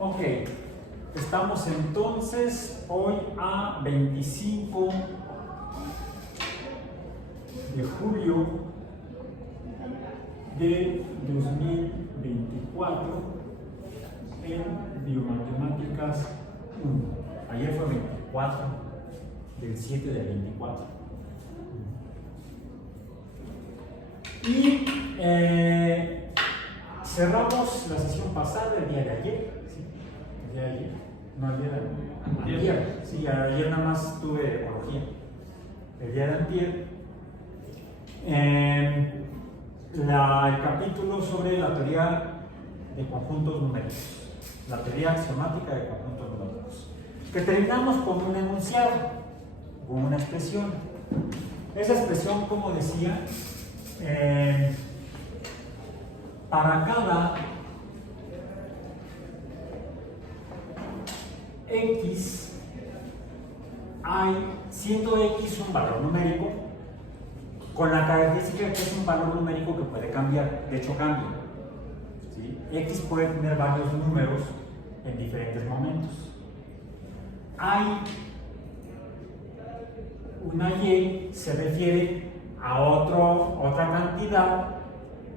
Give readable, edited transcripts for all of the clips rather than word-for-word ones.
Ok, estamos entonces hoy a 25 de julio de 2024 en Biomatemáticas 1. Ayer fue 24 del 7 del 24. Y cerramos la sesión pasada el día de ayer. ¿Sí? El día de ayer. No, el día de ayer. Sí, ayer nada más tuve ecología. El día de antier. El capítulo sobre la teoría de conjuntos numéricos. La teoría axiomática de conjuntos numéricos. Que terminamos con un enunciado, con una expresión. Esa expresión, como decía, para cada x hay, siendo x un valor numérico, con la característica que es un valor numérico que puede cambiar, de hecho cambia. ¿Sí? X puede tener varios números en diferentes momentos. Hay una y se refiere a otra cantidad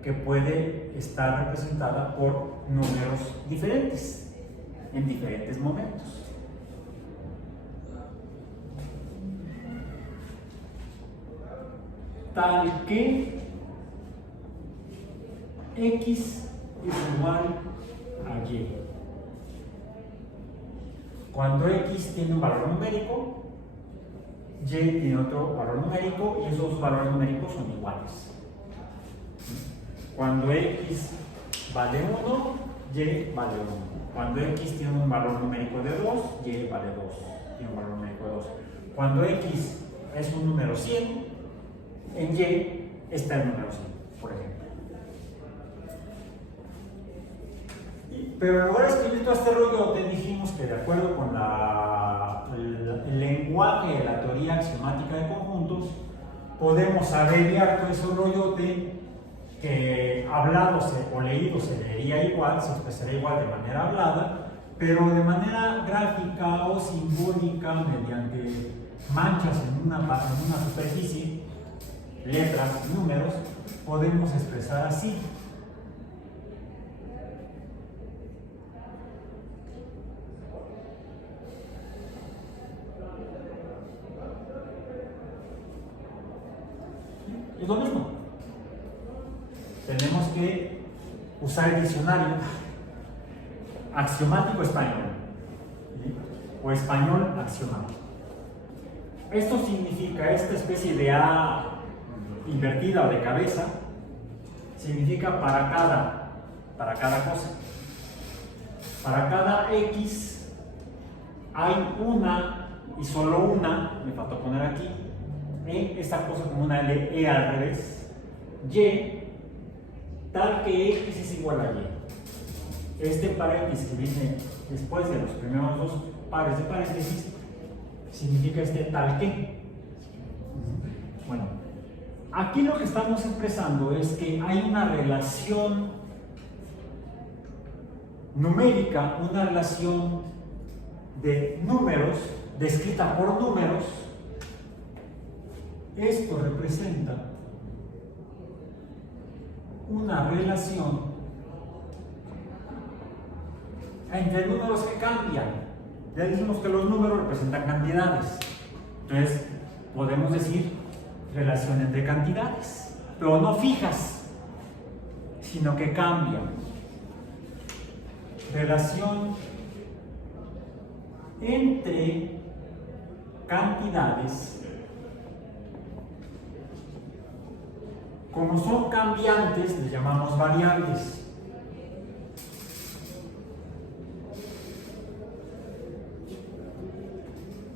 que puede estar representada por números diferentes en diferentes momentos. Tal que x es igual a y. Cuando x tiene un valor numérico, y tiene otro valor numérico y esos valores numéricos son iguales. Cuando x vale 1, y vale 1. Cuando x tiene un valor numérico de 2, y vale 2. Tiene un valor numérico de 2. Cuando x es un número 100, en y está el número 100, por ejemplo. Pero en lugar de escribir todo este rollo, te dijimos que de acuerdo con el lenguaje de la teoría axiomática de conjuntos, podemos abreviar todo ese rollote que hablado o leído se leería igual, se expresaría igual de manera hablada, pero de manera gráfica o simbólica, mediante manchas en una superficie, letras, números, podemos expresar así. Es lo mismo. Tenemos que usar el diccionario axiomático español, ¿sí? O español axiomático. Esto significa, esta especie de A invertida o de cabeza, significa para cada cosa. Para cada x hay una y solo una, me faltó poner aquí, esta cosa como una E al revés, y tal que x es igual a y. Este paréntesis que viene después de los primeros dos pares de paréntesis significa este tal que. Bueno, aquí lo que estamos expresando es que hay una relación numérica, una relación de números, descrita por números. Esto representa una relación entre números que cambian. Ya dijimos que los números representan cantidades. Entonces, podemos decir relación entre cantidades, pero no fijas, sino que cambian. Relación entre cantidades. Como son cambiantes, les llamamos variables.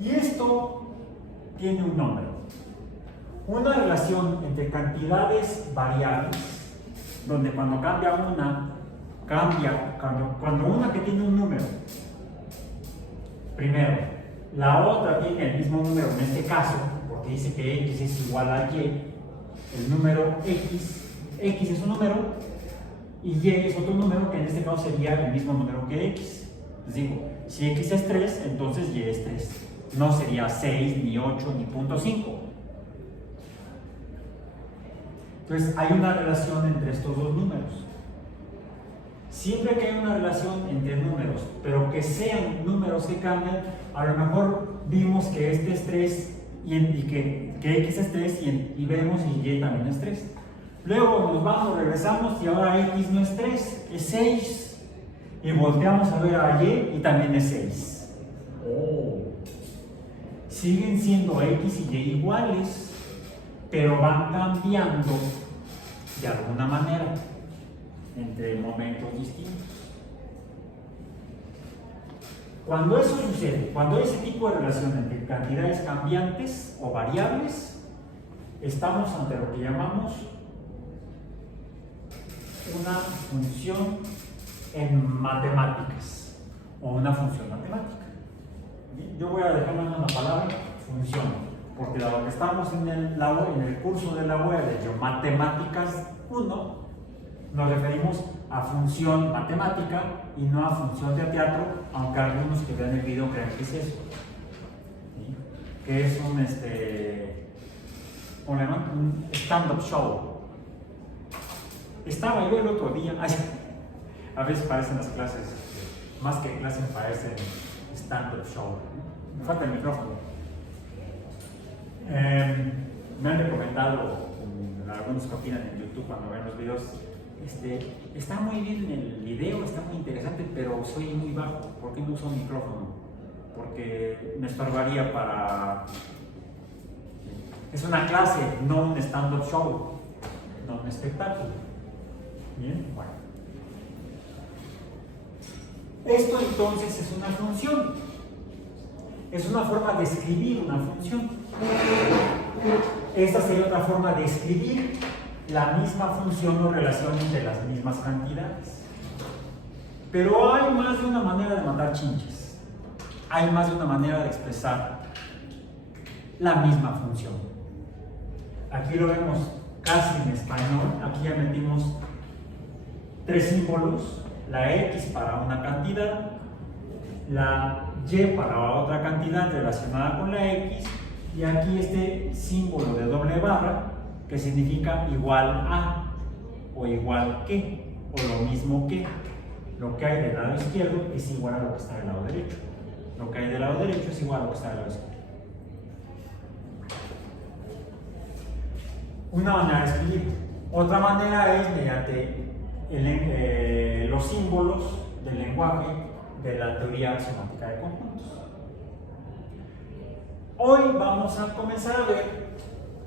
Y esto tiene un nombre. Una relación entre cantidades variables, donde cuando cambia una, cuando una que tiene un número, primero, la otra tiene el mismo número en este caso, porque dice que x es igual a y, el número x es un número y y es otro número que en este caso sería el mismo número que x. Les digo, si x es 3, entonces y es 3. No sería 6, ni 8, ni 0.5. Entonces hay una relación entre estos dos números. Siempre que hay una relación entre números, pero que sean números que cambian, a lo mejor vimos que este es 3 y que x es 3 y vemos y y también es 3. Luego nos vamos, regresamos y ahora x no es 3, es 6. Y volteamos a ver a y también es 6. Oh. Siguen siendo x y y iguales, pero van cambiando de alguna manera entre momentos distintos. Cuando eso sucede, cuando hay ese tipo de relación entre cantidades cambiantes o variables, estamos ante lo que llamamos una función en matemáticas o una función matemática. Yo voy a dejar una palabra, función, porque dado que estamos en el curso de la web de Matemáticas 1, nos referimos a función matemática y no a función de teatro, aunque algunos que vean el video crean que es eso. ¿Sí? Que es un stand-up show. Estaba yo el otro día, a veces parecen las clases, más que clases parecen stand-up show. Me falta el micrófono. Me han recomendado algunos que opinan en YouTube cuando ven los videos. Está muy bien el video, está muy interesante, pero soy muy bajo. ¿Por qué no uso un micrófono? Porque me estorbaría para... Es una clase, no un stand-up show, no un espectáculo. Bien, bueno. Esto entonces es una función. Es una forma de escribir una función. Esta sería otra forma de escribir la misma función o relación entre las mismas cantidades. Pero hay más de una manera de mandar chinches. Hay más de una manera de expresar la misma función. Aquí lo vemos casi en español. Aquí ya metimos 3 símbolos. La X para una cantidad, la Y para otra cantidad relacionada con la X, y aquí este símbolo de doble barra que significa igual a, o igual que, o lo mismo que. Lo que hay del lado izquierdo es igual a lo que está del lado derecho. Lo que hay del lado derecho es igual a lo que está del lado izquierdo. Una manera de escribir. Otra manera es mediante los símbolos del lenguaje de la teoría axiomática de conjuntos. Hoy vamos a comenzar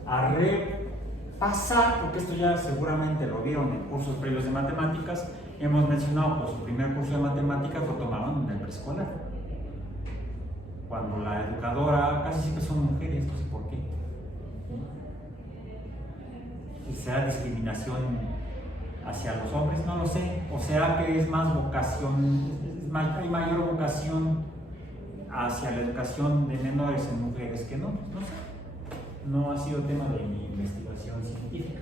a repasar, porque esto ya seguramente lo vieron en cursos previos de matemáticas. Hemos mencionado que su primer curso de matemáticas lo tomaron en el preescolar, cuando la educadora casi siempre son mujeres, no sé por qué. ¿Será discriminación hacia los hombres? No lo sé. O será que es más vocación, hay mayor vocación hacia la educación de menores en mujeres que no, no sé. No ha sido tema de mi investigación científica.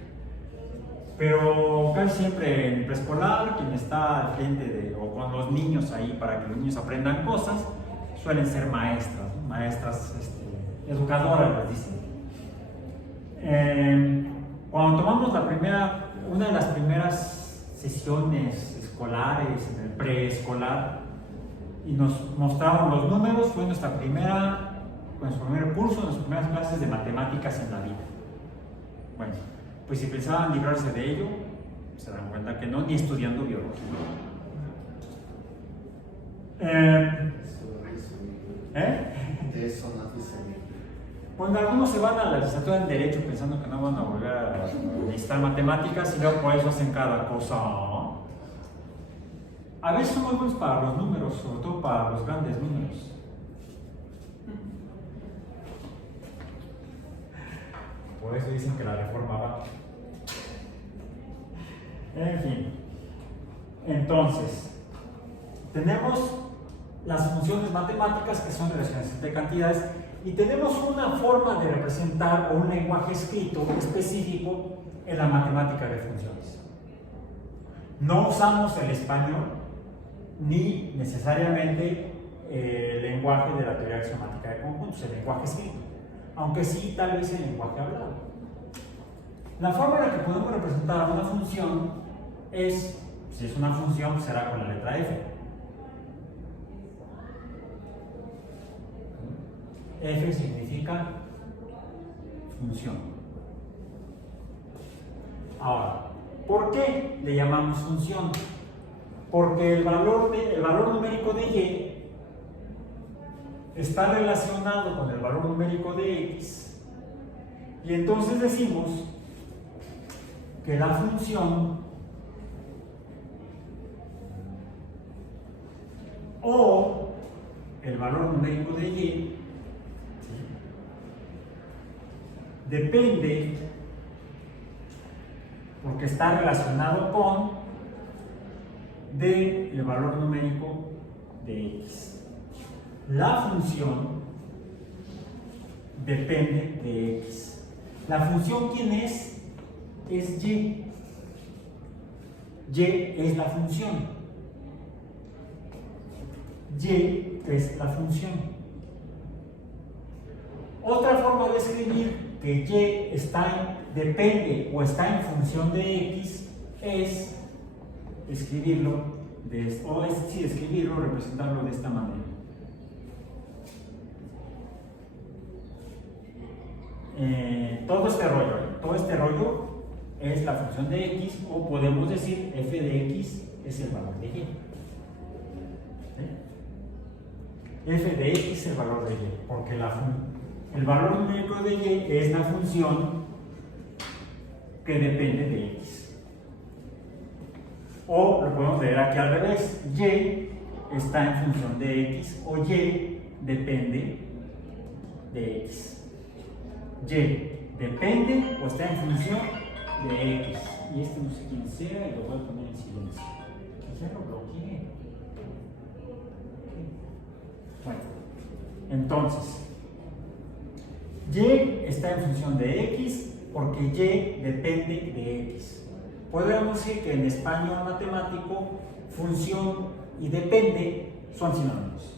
Pero casi siempre en preescolar, quien está al frente o con los niños ahí para que los niños aprendan cosas, suelen ser maestras, ¿no? Maestras educadoras, les dicen. Cuando tomamos una de las primeras sesiones escolares en el preescolar y nos mostraron los números, fue nuestro primer curso, nuestras primeras clases de matemáticas en la vida. Bueno, pues si pensaban librarse de ello, se dan cuenta que no, ni estudiando biología. De eso no dice. Cuando algunos se van a la licenciatura en Derecho pensando que no van a volver a necesitar matemáticas y luego por eso hacen cada cosa. A veces son muy buenos para los números, sobre todo para los grandes números. Por eso dicen que la reforma va. En fin. Entonces, tenemos las funciones matemáticas que son relaciones entre cantidades. Y tenemos una forma de representar o un lenguaje escrito específico en la matemática de funciones. No usamos el español, ni necesariamente el lenguaje de la teoría axiomática de conjuntos, el lenguaje escrito, aunque sí tal vez el lenguaje hablado. La forma en la que podemos representar una función es, si es una función, será con la letra f. F significa función. Ahora, ¿por qué le llamamos función? Porque el valor numérico de y está relacionado con el valor numérico de x, y entonces decimos que la función o el valor numérico de y depende, porque está relacionado con del valor numérico de x. La función depende de x. ¿La función quién es? Es y. Y es la función. Y es la función. Otra forma de escribir que y depende o está en función de x es escribirlo, representarlo de esta manera. Todo este rollo es la función de x, o podemos decir f de x es el valor de y. F de x es el valor de y, porque el valor numérico de y es la función que depende de x. O lo podemos leer aquí al revés: y está en función de x, o y depende de x. Y depende o está en función de x. Y este no sé quién sea, y lo voy a poner en silencio. Ya lo bloqueé. Bueno, entonces, y está en función de x porque y depende de x. Podríamos decir que en español matemático función y depende son sinónimos.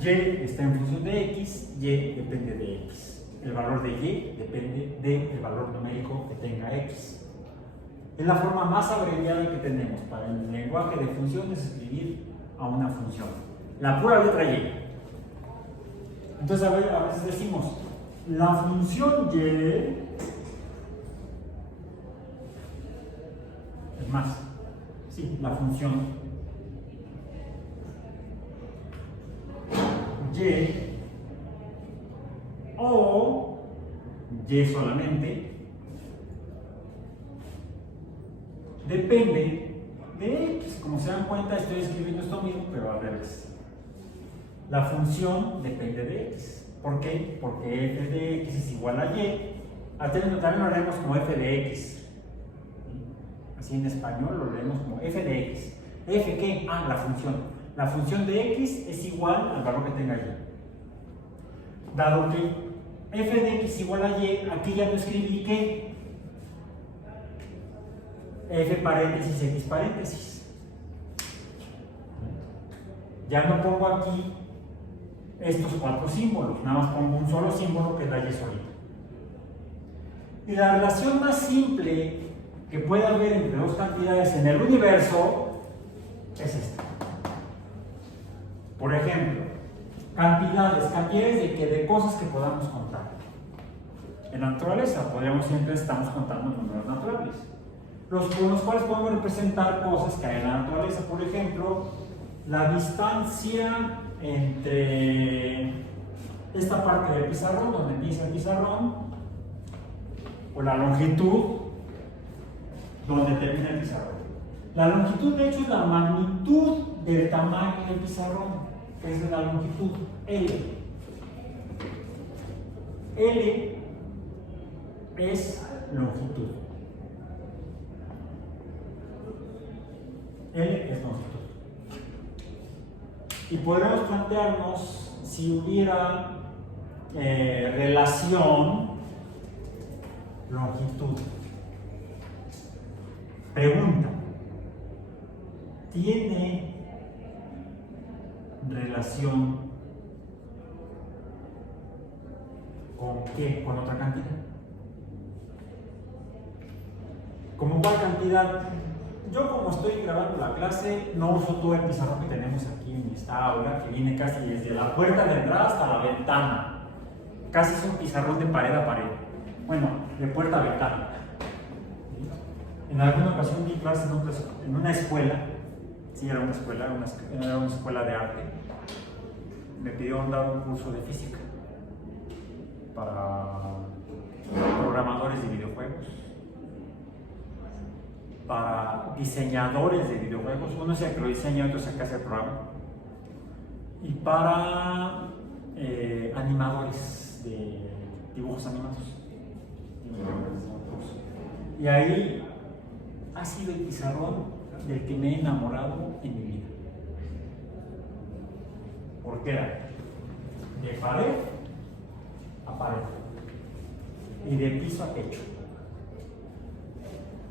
Y está en función de x, y depende de x. El valor de y depende del valor numérico que tenga x. Es la forma más abreviada que tenemos para el lenguaje de funciones escribir a una función. La pura letra y. Entonces a veces decimos, la función y, es más, sí, la función y o y solamente depende de x. Como se dan cuenta, estoy escribiendo esto mismo, pero al revés. La función depende de x. ¿Por qué? Porque f de x es igual a y. También lo leemos como f de x. Así en español lo leemos como f de x. ¿F qué? Ah, la función. La función de x es igual al valor que tenga y. Dado que f de x igual a y, aquí ya no escribí que f paréntesis x paréntesis. Ya no pongo aquí estos cuatro símbolos, nada más pongo un solo símbolo que es la y solita. Y la relación más simple que puede haber entre dos cantidades en el universo es esta. Por ejemplo, cantidades de cosas que podamos contar. En la naturaleza, siempre estamos contando números naturales, con los cuales podemos representar cosas que hay en la naturaleza. Por ejemplo, la distancia entre esta parte del pizarrón, donde empieza el pizarrón, o la longitud donde termina el pizarrón. La longitud, de hecho, es la magnitud del tamaño del pizarrón, que es la longitud L. L es longitud. L es longitud. Y podríamos plantearnos si hubiera relación longitud. Pregunta: tiene relación con qué, con otra cantidad. ¿Cómo cuál cantidad? Yo, como estoy grabando la clase, no uso todo el pizarrón que tenemos aquí en esta aula, que viene casi desde la puerta de entrada hasta la ventana. Casi es un pizarrón de pared a pared. Bueno, de puerta a ventana. En alguna ocasión di clases en una escuela. Sí, era una escuela de arte. Me pidieron dar un curso de física para programadores de videojuegos, para diseñadores de videojuegos. Uno es el que lo diseña, otro es el que hace el programa, y para animadores de dibujos animados. Y ahí ha sido el pizarrón del que me he enamorado en mi vida, porque era de pared a pared y de piso a techo.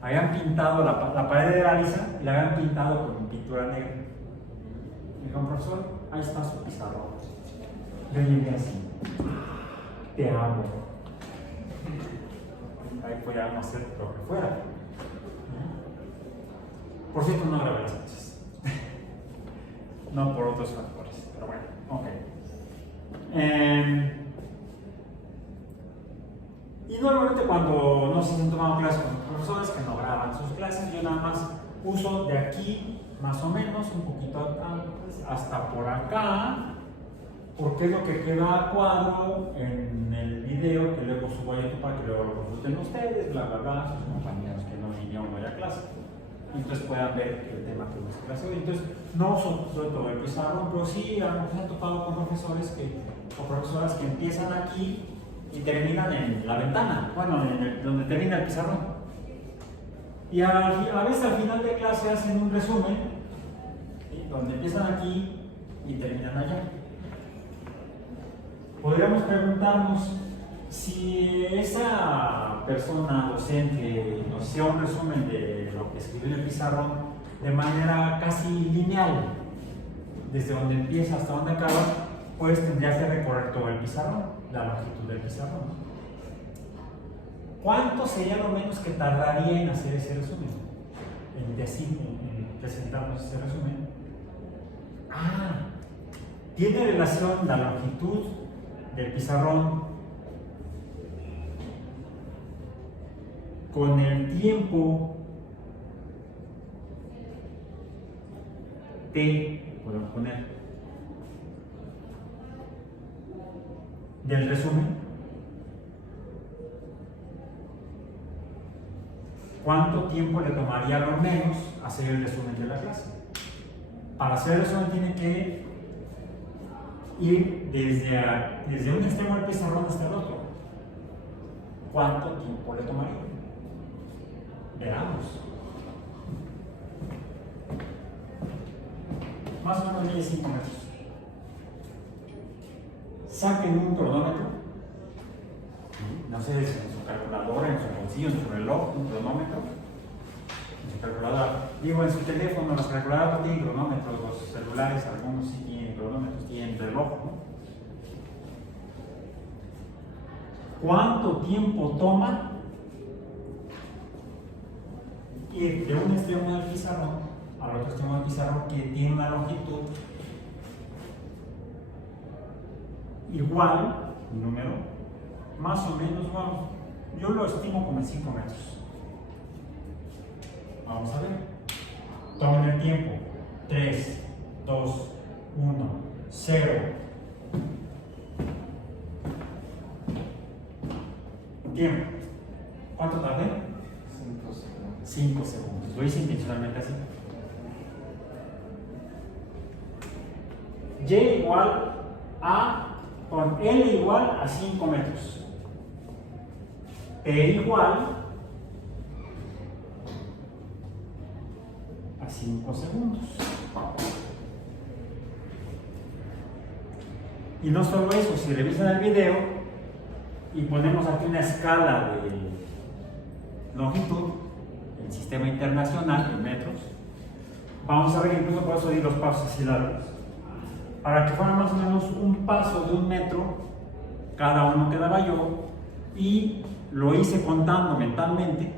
Habían pintado la pared de la lisa y la habían pintado con pintura negra. Y dijo, profesor, ahí está su pizarrón. Yo llegué así, te amo. Ahí podíamos hacer lo que fuera. Por cierto, no grabé las noches. No por otros factores, pero bueno, ok. Y normalmente cuando no se han tomado clases con los profesores que no graban sus clases, yo nada más uso de aquí, más o menos, un poquito antes, hasta por acá, porque es lo que queda a cuadro en el video que luego subo a YouTube para que luego lo consulten ustedes, bla, bla, bla, sus compañeros que no vinieron hoy a clase. Entonces puedan ver el tema que es clase hoy. Entonces, no uso todo el pizarrón, pero sí a lo mejor se han topado con profesores o profesoras que empiezan aquí y terminan en la ventana, bueno, donde termina el pizarrón. Y a veces al final de clase hacen un resumen, ¿sí?, donde empiezan aquí y terminan allá. Podríamos preguntarnos si esa persona docente nos hacía un resumen de lo que escribió en el pizarrón de manera casi lineal, desde donde empieza hasta donde acaba, pues tendrías que recorrer todo el pizarrón, la longitud del pizarrón. ¿Cuánto sería lo menos que tardaría en hacer ese resumen? En presentarnos ese resumen. Tiene relación la longitud del pizarrón con el tiempo T, podemos poner, del resumen. ¿Cuánto tiempo le tomaría a lo menos hacer el resumen de la clase? Para hacer el resumen tiene que ir desde un extremo del pizarrón hasta el otro. ¿Cuánto tiempo le tomaría? Veamos. Más o menos 5 metros. Saquen un cronómetro. No sé, en su calculadora, en su bolsillo, en su reloj, un cronómetro. En su calculadora. Digo, en su teléfono, las calculadoras tienen cronómetros, los celulares, algunos sí tienen cronómetros, tienen reloj, ¿no? ¿Cuánto tiempo toma ir de un extremo del pizarrón al otro extremo del pizarrón que tiene una longitud igual, número, más o menos, vamos, yo lo estimo como en 5 metros. Vamos a ver. Tomen el tiempo. 3, 2, 1, 0. Tiempo. ¿Cuánto tardé? 5 segundos. 5 segundos. Lo hice intencionalmente así. Y igual a, con L igual a 5 metros. P igual a 5 segundos. Y no solo eso, si revisan el video y ponemos aquí una escala de longitud, el sistema internacional en metros, Vamos a ver, incluso por eso di los pasos así largos. Para que fuera más o menos un paso de 1 metro, cada uno que daba yo, y lo hice contando mentalmente,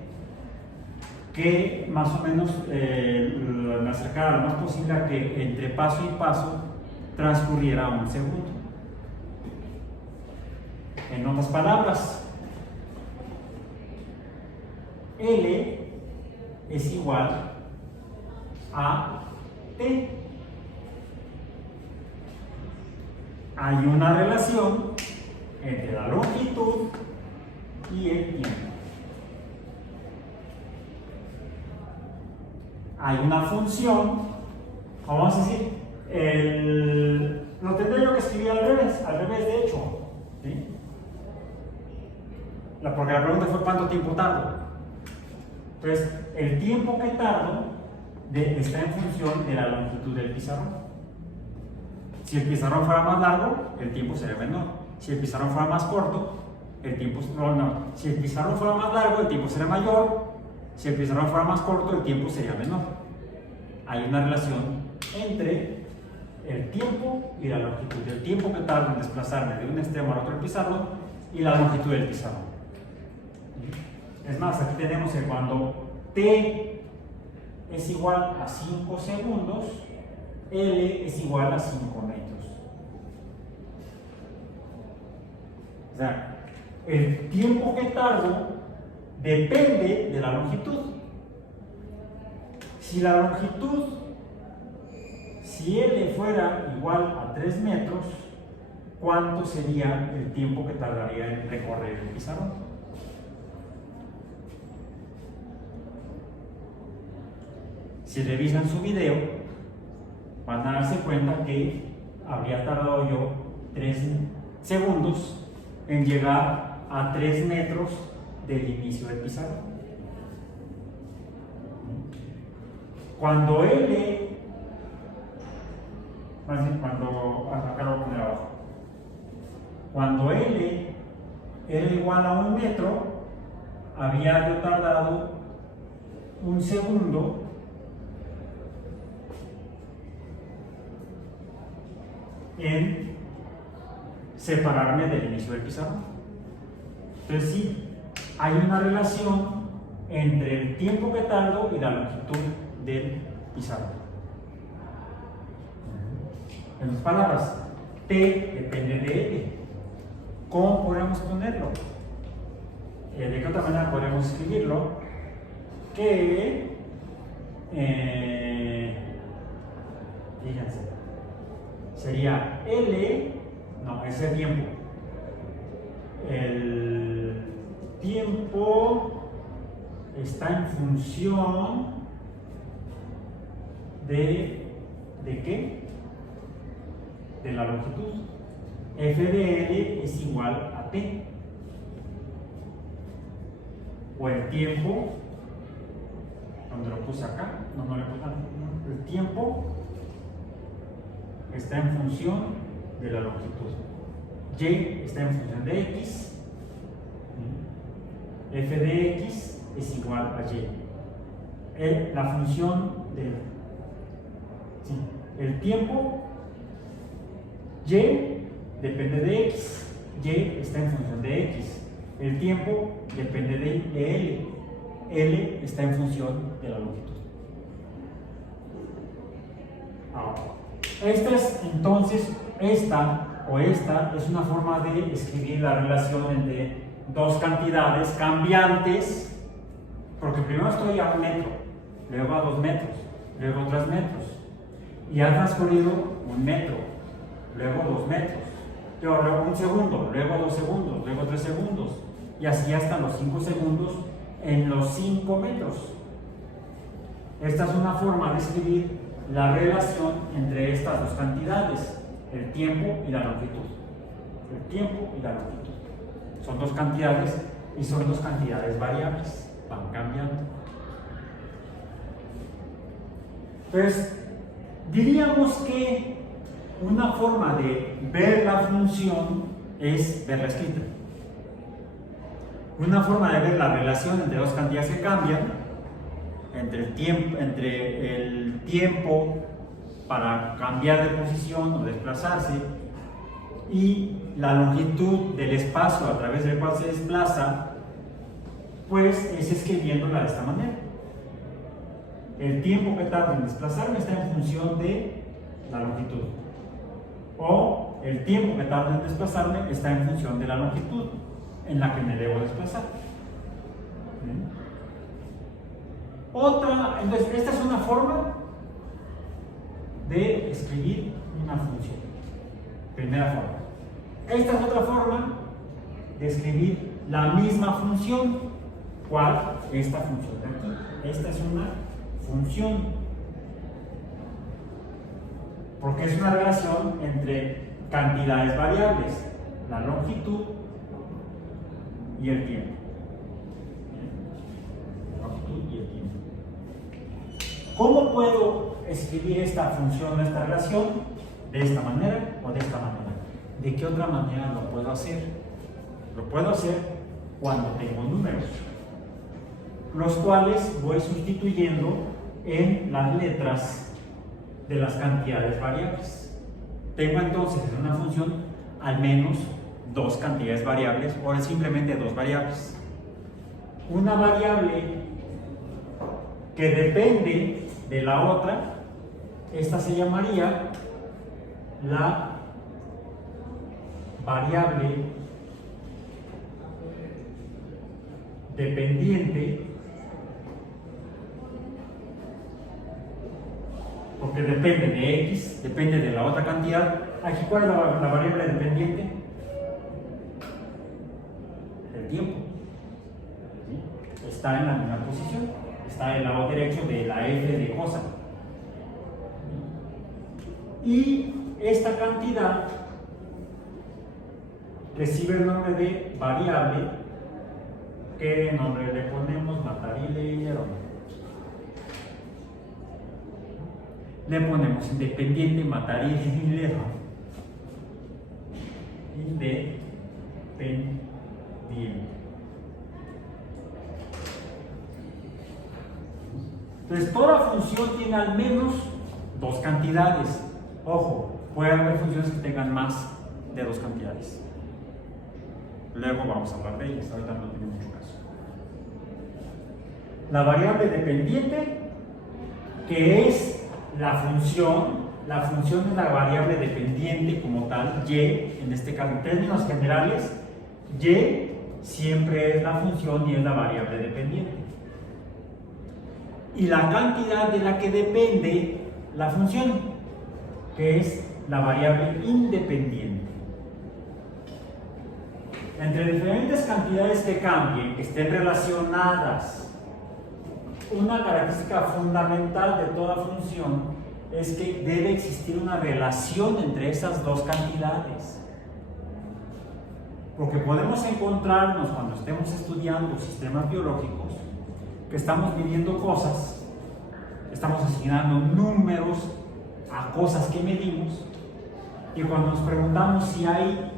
que más o menos me acercara lo más posible a que entre paso y paso transcurriera 1 segundo. En otras palabras, L es igual a T. Hay una relación entre la longitud y el tiempo. Hay una función, vamos a decir, lo tendré yo que escribir al revés de hecho, ¿sí? Porque la pregunta fue ¿cuánto tiempo tardo? Entonces, el tiempo que tardo está en función de la longitud del pizarrón. Si el pizarrón fuera más largo, el tiempo sería menor. Si el pizarrón fuera más corto, el tiempo Si el pizarrón fuera más largo, el tiempo sería mayor. Si el pizarrón fuera más corto, el tiempo sería menor. Hay una relación entre el tiempo y la longitud. El tiempo que tarda en desplazarme de un extremo al otro del pizarrón y la longitud del pizarrón. Es más, aquí tenemos que cuando T es igual a 5 segundos, L es igual a 5 metros. O sea, el tiempo que tardo depende de la longitud. Si L fuera igual a 3 metros, ¿cuánto sería el tiempo que tardaría en recorrer el pizarrón? Si revisan su video, van a darse cuenta que habría tardado yo 3 segundos en llegar a 3 metros del inicio del pizarrón. Cuando L, acá lo voy a poner abajo, cuando L era igual a 1 metro, había yo tardado 1 segundo en separarme del inicio del pizarrón. Entonces sí, hay una relación entre el tiempo que tardo y la longitud del pizarrón. En otras palabras, T depende de L. ¿Cómo podemos ponerlo? ¿De qué otra manera podemos escribirlo? Que, fíjense, sería L, no, ese es el tiempo. El tiempo está en función ¿de qué? De la longitud. F de L es igual a T. O el tiempo, donde lo puse acá, no le puse nada. El tiempo está en función de la longitud. Y está en función de X. F de X es igual a Y. La función de el tiempo Y depende de X. Y está en función de X. El tiempo depende de L. L está en función de la longitud. Ahora, esta es una forma de escribir la relación entre dos cantidades cambiantes, porque primero estoy a 1 metro, luego a 2 metros, luego 3 metros, y ha transcurrido 1 metro, luego 2 metros, luego 1 segundo, luego 2 segundos, luego 3 segundos, y así hasta los 5 segundos en los 5 metros. Esta es una forma de escribir la relación entre estas dos cantidades, el tiempo y la longitud. El tiempo y la longitud. Son dos cantidades y son dos cantidades variables, van cambiando. Entonces, diríamos que una forma de ver la función es verla escrita. Una forma de ver la relación entre dos cantidades que cambian entre el tiempo para cambiar de posición o desplazarse y la longitud del espacio a través del cual se desplaza, pues es escribiéndola de esta manera. El tiempo que tarda en desplazarme está en función de la longitud, o el tiempo que tarda en desplazarme está en función de la longitud en la que me debo desplazar. Entonces, esta es una forma de escribir una función. Primera forma. Esta es otra forma de escribir la misma función. ¿Cuál? Esta función de aquí. Esta es una función. Porque es una relación entre cantidades variables, la longitud y el tiempo. Longitud y el tiempo. ¿Cómo puedo escribir esta función, esta relación? ¿De esta manera o de esta manera? ¿De qué otra manera lo puedo hacer? Lo puedo hacer cuando tengo números, los cuales voy sustituyendo en las letras de las cantidades variables. Tengo entonces en una función al menos dos cantidades variables o simplemente dos variables. Una variable que depende de la otra, esta se llamaría la variable dependiente, porque depende de x, depende de la otra cantidad. Aquí, ¿cuál es la variable dependiente? El tiempo. ¿Sí? Está en la misma posición, está del lado derecho de la f de cosa. Y esta cantidad recibe el nombre de variable. ¿Qué nombre le ponemos? Matarile. Le ponemos independiente, matarile. Independiente. Entonces, toda función tiene al menos dos cantidades. Ojo, puede haber funciones que tengan más de dos cantidades. Luego vamos a hablar de ellas, ahorita no tiene mucho caso. La variable dependiente, que es la función es la variable dependiente como tal, y, en este caso, en términos generales, y siempre es la función y es la variable dependiente. Y la cantidad de la que depende la función, que es la variable independiente. Entre diferentes cantidades que cambien, que estén relacionadas, una característica fundamental de toda función es que debe existir una relación entre esas dos cantidades. Porque podemos encontrarnos cuando estemos estudiando sistemas biológicos que estamos midiendo cosas, estamos asignando números a cosas que medimos, y cuando nos preguntamos si hay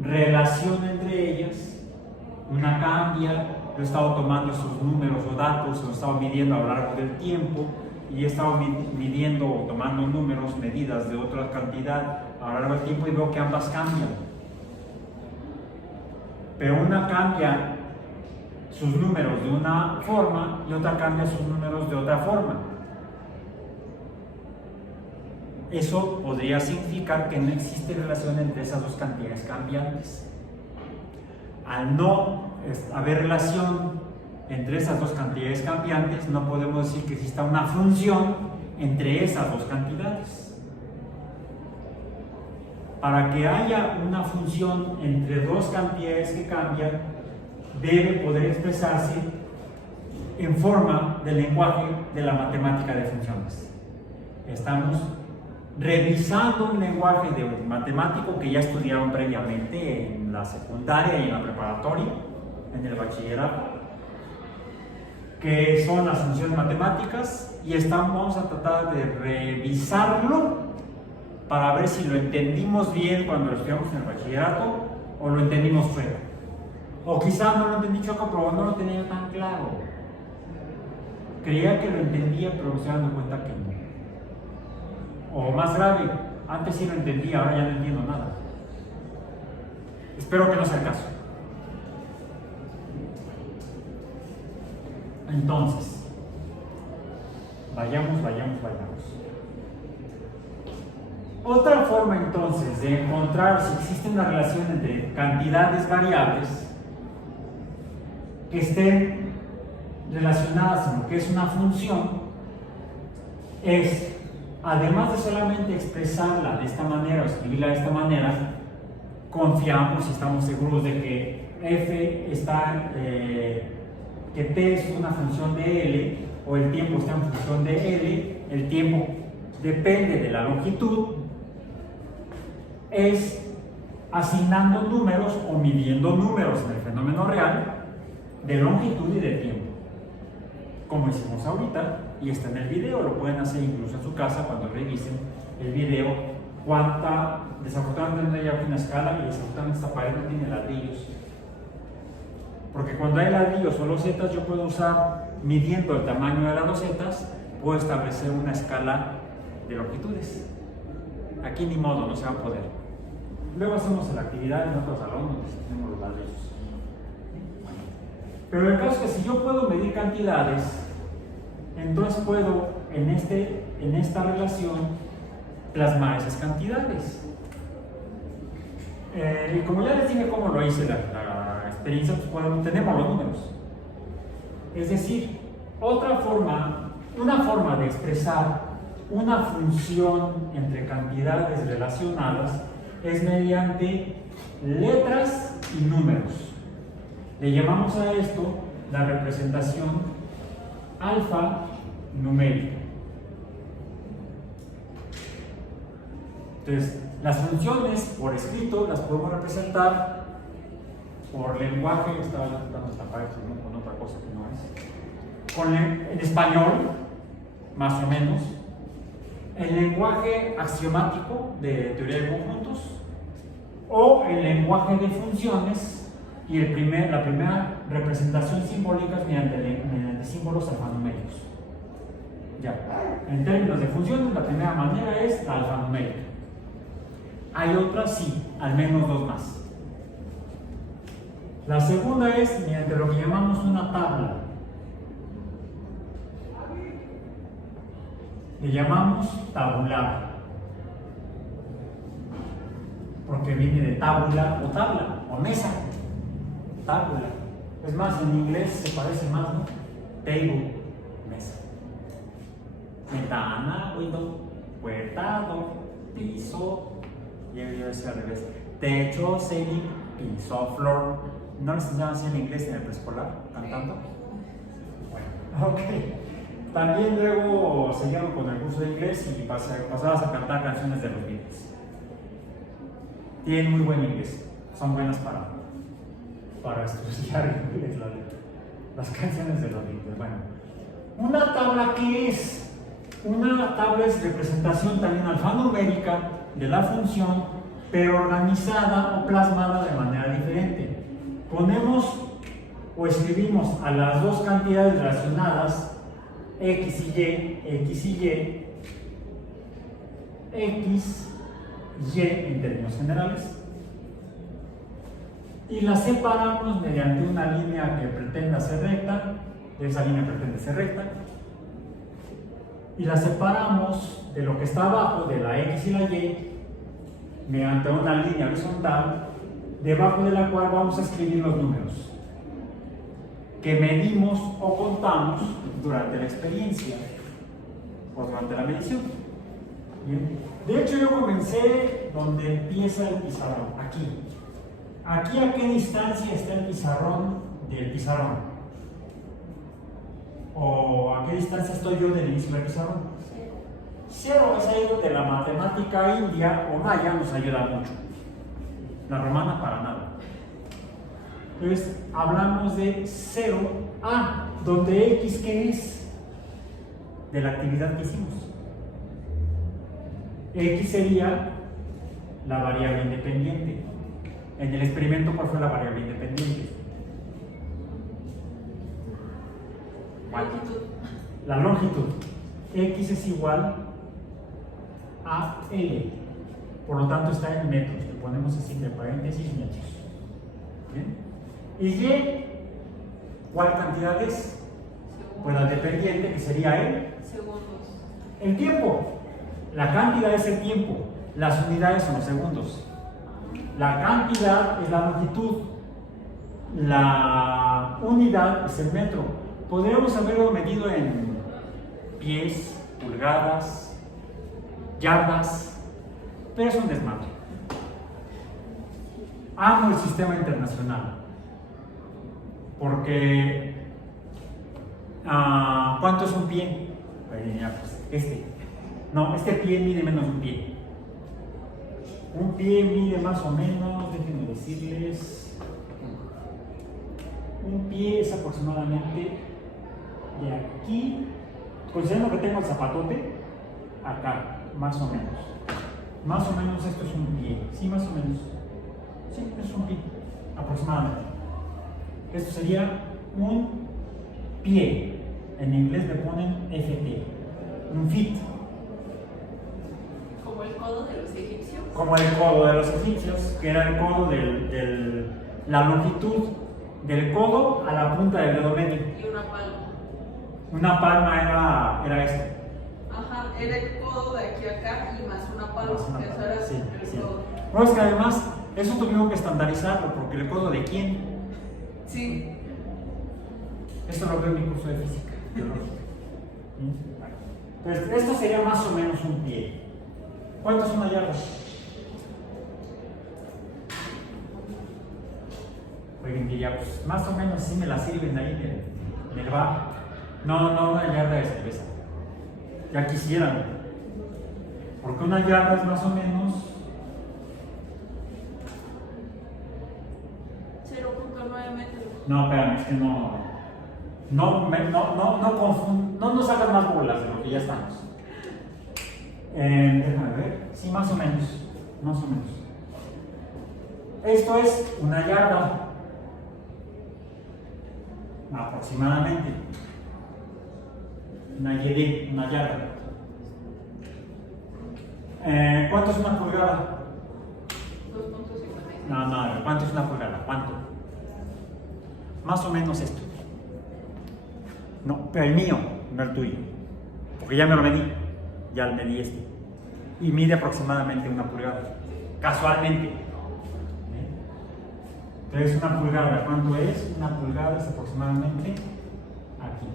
relación entre ellas, una cambia. Yo he estado tomando esos números o datos, los he estado midiendo a lo largo del tiempo, y he estado midiendo o tomando números, medidas de otra cantidad a lo largo del tiempo, y veo que ambas cambian. Pero una cambia sus números de una forma y otra cambia sus números de otra forma. Eso podría significar que no existe relación entre esas dos cantidades cambiantes. Al no haber relación entre esas dos cantidades cambiantes, no podemos decir que exista una función entre esas dos cantidades. Para que haya una función entre dos cantidades que cambian, debe poder expresarse en forma del lenguaje de la matemática de funciones. Estamos revisando un lenguaje de matemático que ya estudiaron previamente en la secundaria y en la preparatoria, en el bachillerato, que son las funciones matemáticas, y vamos a tratar de revisarlo para ver si lo entendimos bien cuando lo estudiamos en el bachillerato o lo entendimos fuera. O quizás no lo entendí choco, pero no lo tenía tan claro. creía que lo entendía, pero me estoy dando cuenta que no. O más grave, antes sí lo entendía, ahora ya no entiendo nada. Espero que no sea el caso. Entonces, vayamos. Otra forma entonces de encontrar si existe una relación entre cantidades variables que estén relacionadas en lo que es una función es, además de solamente expresarla de esta manera o escribirla de esta manera, confiamos y estamos seguros de que f está, que t es una función de L o el tiempo está en función de L, el tiempo depende de la longitud, es asignando números o midiendo números en el fenómeno real de longitud y de tiempo, como hicimos ahorita, y está en el video, lo pueden hacer incluso en su casa cuando revisen el video. Desafortunadamente no hay una escala y desafortunadamente esta pared no tiene ladrillos, porque cuando hay ladrillos o losetas yo puedo usar, midiendo el tamaño de las losetas, puedo establecer una escala de longitudes. Aquí ni modo, no se va a poder. Luego hacemos la actividad en otros salones donde tenemos los ladrillos. Pero el caso es que si yo puedo medir cantidades, entonces puedo en esta relación plasmar esas cantidades. Y como ya les dije cómo lo hice la experiencia, pues tenemos los números. Es decir, una forma de expresar una función entre cantidades relacionadas es mediante letras y números. Le llamamos a esto la representación alfanumérica. Entonces, las funciones por escrito las podemos representar por lenguaje, estaba dando esta parte con otra cosa que no es, en español, más o menos, el lenguaje axiomático de teoría de conjuntos o el lenguaje de funciones y la primera representación simbólica es mediante símbolos alfanuméricos. Ya, en términos de funciones, la primera manera es la alfanumérica. Hay otras, sí, al menos dos más. La segunda es mediante lo que llamamos una tabla. Le llamamos tabular, porque viene de tabula o tabla, o mesa. Tabula. Es más, en inglés se parece más, ¿no? Table, mesa. Ventana, window, puerta, door, piso, y yo decía al revés. Techo, ceiling, piso, floor. ¿No les enseñaban así en inglés en el preescolar, cantando? Bueno, ok. También luego seguimos con el curso de inglés y pasabas a cantar canciones de los Beatles. Tienen muy buen inglés, son buenas para estudiar inglés, las canciones de los Beatles. Bueno, ¿una tabla qué es? Una tabla es representación también alfanumérica de la función, pero organizada o plasmada de manera diferente. Ponemos o escribimos a las dos cantidades relacionadas X y Y, X, Y en términos generales, y las separamos mediante una línea que pretenda ser recta, esa línea pretende ser recta, y las separamos de lo que está abajo, de la X y la Y, mediante una línea horizontal, debajo de la cual vamos a escribir los números que medimos o contamos durante la experiencia o durante la medición. Bien. De hecho, yo comencé donde empieza el pizarrón, aquí. Aquí, ¿a qué distancia está el pizarrón del pizarrón? ¿O a qué distancia estoy yo del inicio del pizarrón? Cero. Es ahí donde la matemática india o maya nos ayuda mucho. La romana para nada. Entonces, hablamos de 0 a, donde X, ¿qué es? De la actividad que hicimos. X sería la variable independiente. En el experimento, ¿cuál fue la variable independiente? la longitud. X es igual a L. Por lo tanto está en metros. Le ponemos así entre paréntesis metros. ¿Bien? Y Y, ¿cuál cantidad es? Pues la dependiente, que sería segundos. el tiempo. La cantidad es el tiempo. Las unidades son los segundos. La cantidad es la longitud. La unidad es el metro. Podríamos haberlo medido en pies, pulgadas, yardas, pero es un desmadre. Amo el sistema internacional porque ¿cuánto es un pie? Este pie mide menos de un pie. Un pie mide más o menos, déjenme decirles, un pie es aproximadamente de aquí, considerando que tengo el zapatote, acá, más o menos. Más o menos esto es un pie, sí, más o menos. Sí, es un pie, aproximadamente. Esto sería un pie. En inglés le ponen FT, un fit. Como el codo de los egipcios. Como el codo de los egipcios, que era el codo la longitud del codo a la punta del dedo medio. Y una palma. Una palma era esto. Ajá, era el codo de aquí a acá y más una palma. Más una Eso palma, era sí, el sí. codo. No, es que además eso tuvimos que estandarizarlo, porque el codo de quién. Sí. Esto lo veo en mi curso de física, biológica. Entonces, esto sería más o menos un pie. ¿Cuánto es una yarda? Alguien diría, pues más o menos sí me la sirven ahí en el bar. No, una yarda de cerveza. Ya quisieran. Porque una yarda es más o menos 0.9 metros. No, espérame, es que no nos hagan más bolas de lo que ya estamos. Déjame ver. Sí, más o menos. Más o menos. Esto es una yarda. Aproximadamente. Una yarda. ¿Cuánto es una pulgada? 2.55. No, ¿cuánto es una pulgada? ¿Cuánto? Más o menos esto. No, pero el mío, no el tuyo. Porque ya me lo medí. Ya lo medí este. Y mide aproximadamente una pulgada. Casualmente. Entonces, una pulgada, ¿cuánto es? Una pulgada es aproximadamente aquí.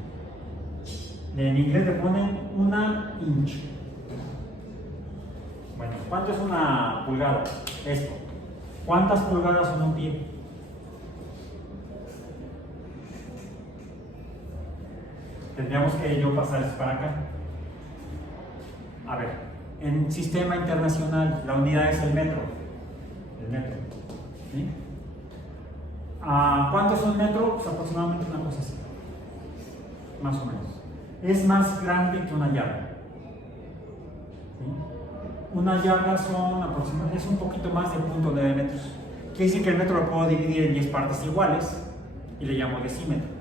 En inglés le ponen una inch. Bueno, ¿cuánto es una pulgada? Esto. ¿Cuántas pulgadas son un pie? Tendríamos que yo pasar eso para acá. A ver, en sistema internacional la unidad es el metro. El metro. ¿Sí? ¿Cuánto es un metro? Pues aproximadamente una cosa así. Más o menos. Es más grande que una yarda. ¿Sí? Una yarda son aproximadamente, es un poquito más de 0.9 metros. Quiere decir que el metro lo puedo dividir en 10 partes iguales y le llamo decímetro.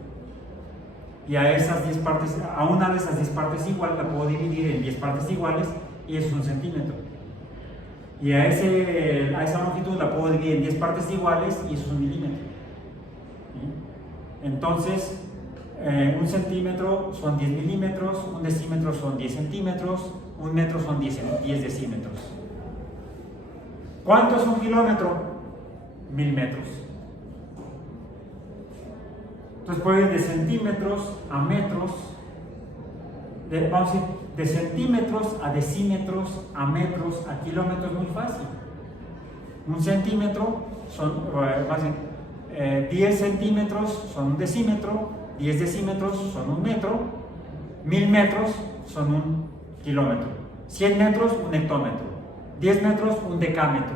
Y a esas 10 partes, a una de esas 10 partes iguales la puedo dividir en 10 partes iguales y eso es un centímetro. Y a esa longitud la puedo dividir en 10 partes iguales y eso es un milímetro. ¿Sí? Entonces, un centímetro son 10 milímetros, un decímetro son 10 centímetros, un metro son 10 decímetros. ¿Cuánto es un kilómetro? 1000 metros. Entonces puede ir de centímetros a metros, vamos a decir, de centímetros a decímetros, a metros, a kilómetros, muy fácil. Un centímetro son, 10 centímetros son un decímetro, 10 decímetros son un metro, 1000 metros son un kilómetro, 100 metros un hectómetro, 10 metros un decámetro.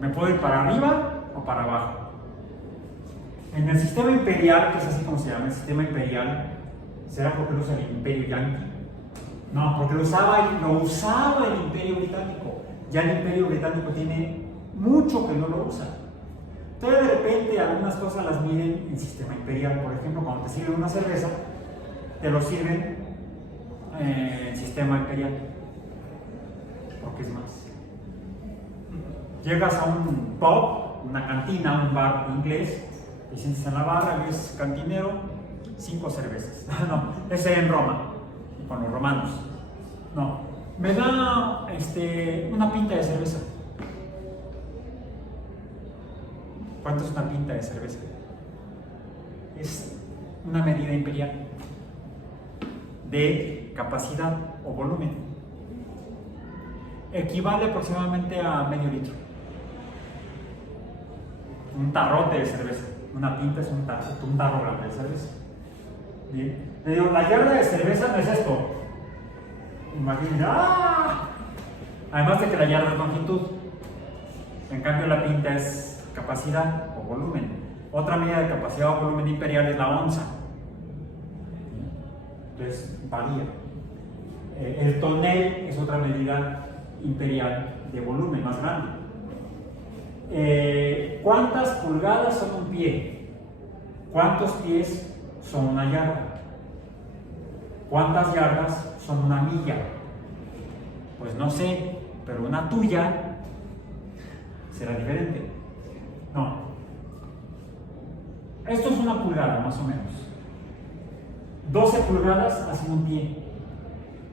Me puedo ir para arriba o para abajo. En el sistema imperial, que es así como se llama, el sistema imperial, ¿será porque lo usa el imperio yanqui? No, porque lo usaba el imperio británico. Ya el imperio británico tiene mucho que no lo usa. Entonces de repente algunas cosas las miden en sistema imperial. Por ejemplo, cuando te sirven una cerveza, te lo sirven en sistema imperial, porque es más. Llegas a un pub, una cantina, un bar inglés, te sientes en la barra, ves cantinero, 5 cervezas. No, ese en Roma, con los romanos. No, me da una pinta de cerveza. ¿Cuánto es una pinta de cerveza? Es una medida imperial de capacidad o volumen. Equivale aproximadamente a medio litro. Un tarrote de cerveza. Una pinta es un tarro grande de cerveza. Bien. Le digo, la yarda de cerveza no es esto. Imagínense. ¡Ah! Además de que la yarda es longitud. En cambio, la pinta es capacidad o volumen. Otra medida de capacidad o volumen imperial es la onza. Entonces, varía. El tonel es otra medida imperial de volumen más grande. ¿Cuántas pulgadas son un pie? ¿Cuántos pies son una yarda? ¿Cuántas yardas son una milla? Pues no sé, pero una tuya será diferente. No. Esto es una pulgada, más o menos. 12 pulgadas hacen un pie.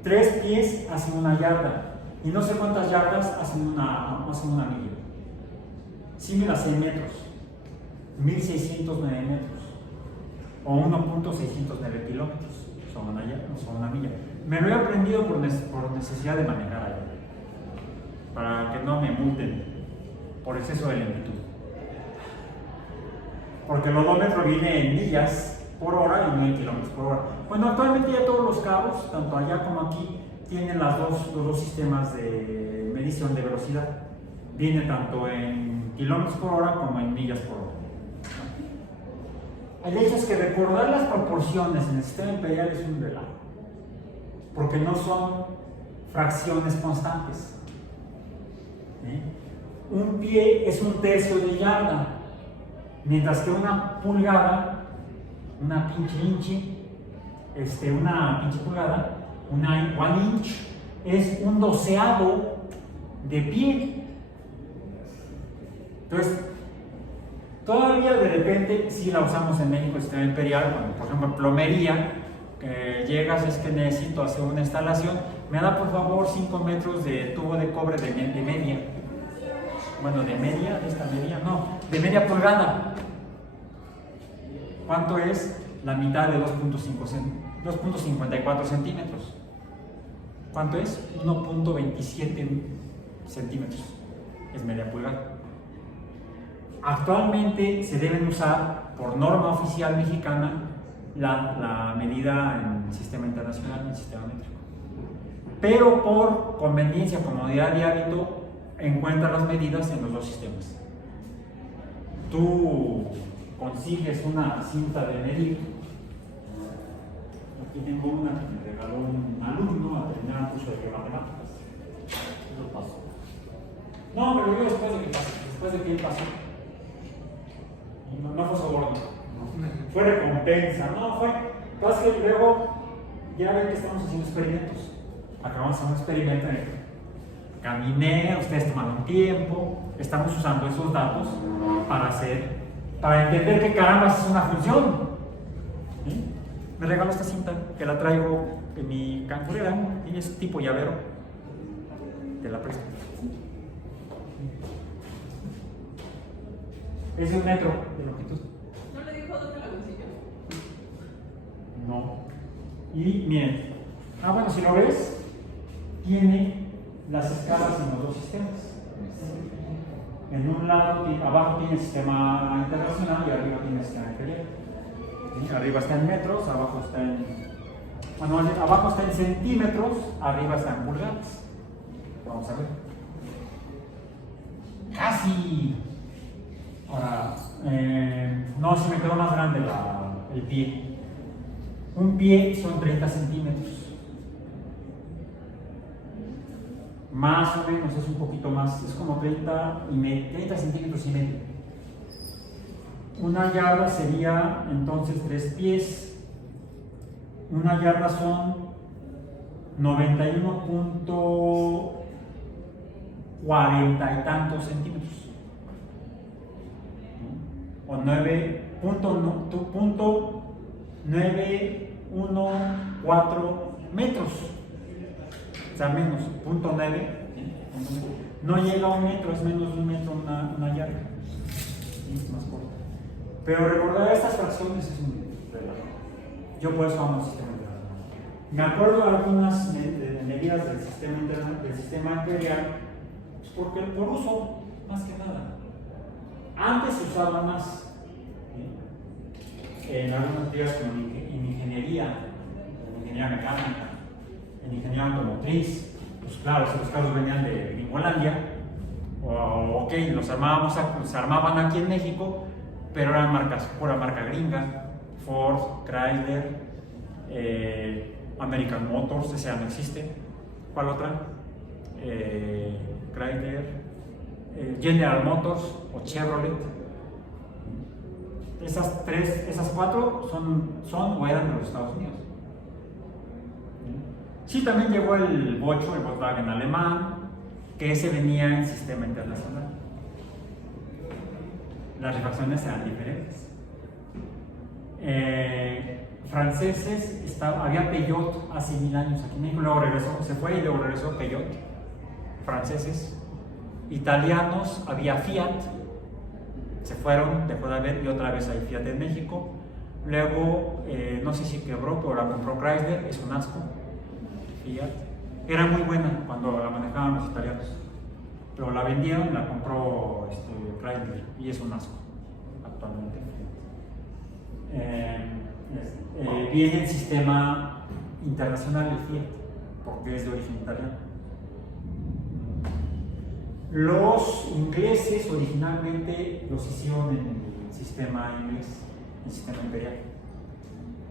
3 pies hacen una yarda. Y no sé cuántas yardas hacen una milla. Similar a 100 metros. 1609 metros. O 1.609 kilómetros. Son una milla. Me lo he aprendido por necesidad de manejar allá. Para que no me multen por exceso de lentitud. Porque el odómetro viene en millas por hora y no en kilómetros por hora. Bueno, actualmente ya todos los cabos, tanto allá como aquí, tienen los dos sistemas de medición de velocidad. Viene tanto en kilómetros por hora como en millas por hora. El hecho es que recordar las proporciones en el sistema imperial es un relajo, porque no son fracciones constantes. Un pie es un tercio de yarda, mientras que una pulgada, una pinche pulgada, one inch, es un doceavo de pie. Entonces, todavía de repente sí la usamos en México, el sistema imperial, cuando por ejemplo en plomería, llegas, es que necesito hacer una instalación, me da por favor 5 metros de tubo de cobre de media. Bueno, de media pulgada. ¿Cuánto es? La mitad de 2.54 centímetros. ¿Cuánto es? 1.27 centímetros. Es media pulgada. Actualmente se deben usar, por norma oficial mexicana, la medida en el sistema internacional, en el sistema métrico. Pero por conveniencia, comodidad y hábito, encuentra las medidas en los dos sistemas. Tú consigues una cinta de medir. Aquí tengo una que me regaló un alumno a terminar un curso de matemáticas. Lo paso. No, me lo digo después de que él pasó. No fue soborno, fue recompensa, pasa que luego ya ven que estamos haciendo experimentos. Acabamos de hacer un experimento en el que caminé, ustedes tomaron tiempo, estamos usando esos datos para entender qué carambas es una función. ¿Sí? Me regaló esta cinta que la traigo en mi canculera y es tipo llavero. Te la presto. Es de 1 metro de longitud. ¿No le dijo dónde la consiguió? No. Y miren, bueno, si lo ves, tiene las escalas en los dos sistemas. En un lado, abajo tiene el sistema internacional y arriba tiene el sistema imperial. ¿Sí? Arriba está en metros, abajo está abajo está en centímetros, arriba está en pulgadas. Vamos a ver. ¡Casi! Ahora, no, se me quedó más grande el pie. Un pie son 30 centímetros. Más o menos, es un poquito más, es como 30 centímetros y medio. Una yarda sería entonces 3 pies. una yarda son 91.40 y tantos centímetros, ¿no? O 9.914 metros, o sea, menos, 0.9, no llega a un metro, es menos de un metro una yarda, es más corta. Pero recordar estas fracciones es un relajo. Yo por eso amo el sistema internacional. Me acuerdo de algunas medidas del sistema imperial, porque por uso, más que nada. Antes se usaba más, ¿sí? En algunas materias como en ingeniería mecánica, en ingeniería automotriz. Pues claro, si los carros venían de Gringolandia, ok, se armaban aquí en México, pero eran pura marca gringa, Ford, Chrysler, American Motors, ese ya no existe. ¿Cuál otra? Chrysler, General Motors o Chevrolet. Esas cuatro son o eran de los Estados Unidos. Sí, también llegó el Volkswagen alemán, que ese venía en sistema internacional. Las refacciones eran diferentes. Franceses, había Peugeot hace 1000 años aquí en México, luego regresó, se fue y luego regresó Peugeot. Franceses. Italianos, había Fiat, se fueron, dejó de haber y otra vez hay Fiat en México. Luego, no sé si quebró, pero la compró Chrysler, es un asco. Fiat. Era muy buena cuando la manejaban los italianos, pero la vendieron, la compró Chrysler y es un asco actualmente. Viene el sistema internacional del Fiat porque es de origen italiano. Los ingleses originalmente los hicieron en el sistema inglés, el sistema imperial.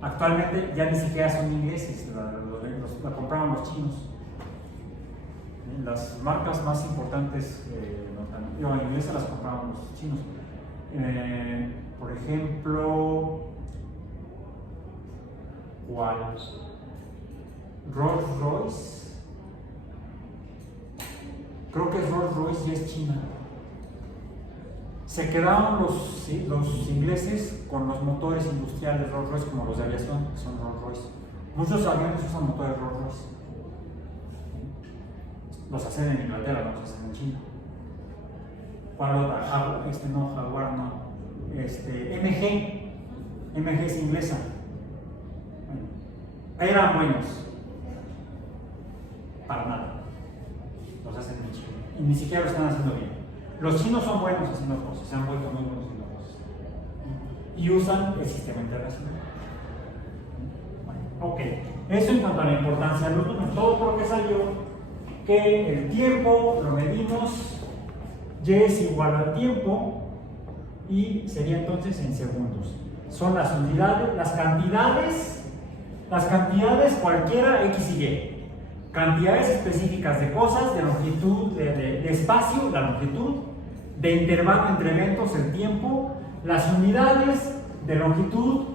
Actualmente ya ni siquiera son ingleses, la compraron los chinos. Las marcas más importantes inglesas las compraron los chinos. Por ejemplo, ¿cuál? Rolls Royce. Creo que Rolls Royce ya es China. Se quedaron los ingleses con los motores industriales Rolls Royce, como los de aviación, que son Rolls Royce. Muchos aviones usan motores Rolls Royce. Los hacen en Inglaterra, no los hacen en China. ¿Cuál otra? Jaguar no. MG es inglesa. Bueno, eran buenos. Para nada. Los hacen en China. Y ni siquiera lo están haciendo bien. Los chinos son buenos haciendo cosas, se han vuelto muy buenos haciendo cosas. Y usan el sistema internacional. Bueno, ok. Eso en cuanto a la importancia de los números. Todo porque salió que el tiempo lo medimos, y es igual al tiempo, y sería entonces en segundos. Son las unidades, las cantidades cualquiera X y Y. Cantidades específicas de cosas, de longitud, de espacio, la longitud, de intervalo entre eventos, el tiempo, las unidades de longitud,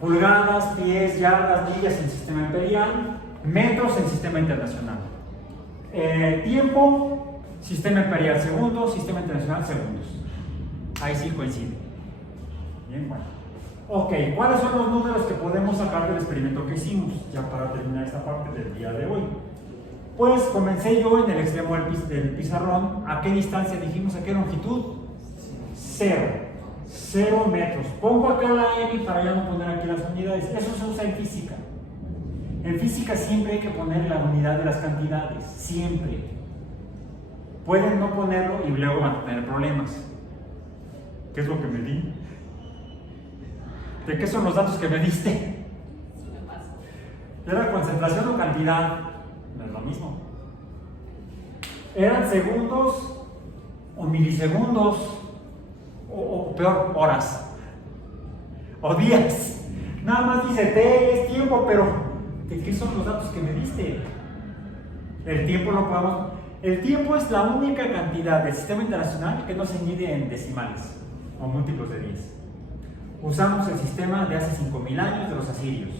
pulgadas, pies, yardas, millas en sistema imperial, metros en sistema internacional. Tiempo, sistema imperial segundos, sistema internacional segundos. Ahí sí coincide. Bien, bueno. Ok, ¿cuáles son los números que podemos sacar del experimento que hicimos? Ya para terminar esta parte del día de hoy. Pues comencé yo en el extremo del pizarrón. ¿A qué distancia dijimos? ¿A qué longitud? 0 metros. Pongo acá la M para ya no poner aquí las unidades. Eso se usa en física. En física siempre hay que poner la unidad de las cantidades. Siempre. Pueden no ponerlo y luego van a tener problemas. ¿Qué es lo que medí? ¿De qué son los datos que me diste? ¿Era concentración o cantidad? No es lo mismo. ¿Eran segundos o milisegundos? O peor, horas. O días. Nada más dice T, es tiempo, pero ¿de qué son los datos que me diste? El tiempo lo podemos... El tiempo es la única cantidad del sistema internacional que no se mide en decimales o múltiplos de 10. Usamos el sistema de hace 5000 años de los asirios.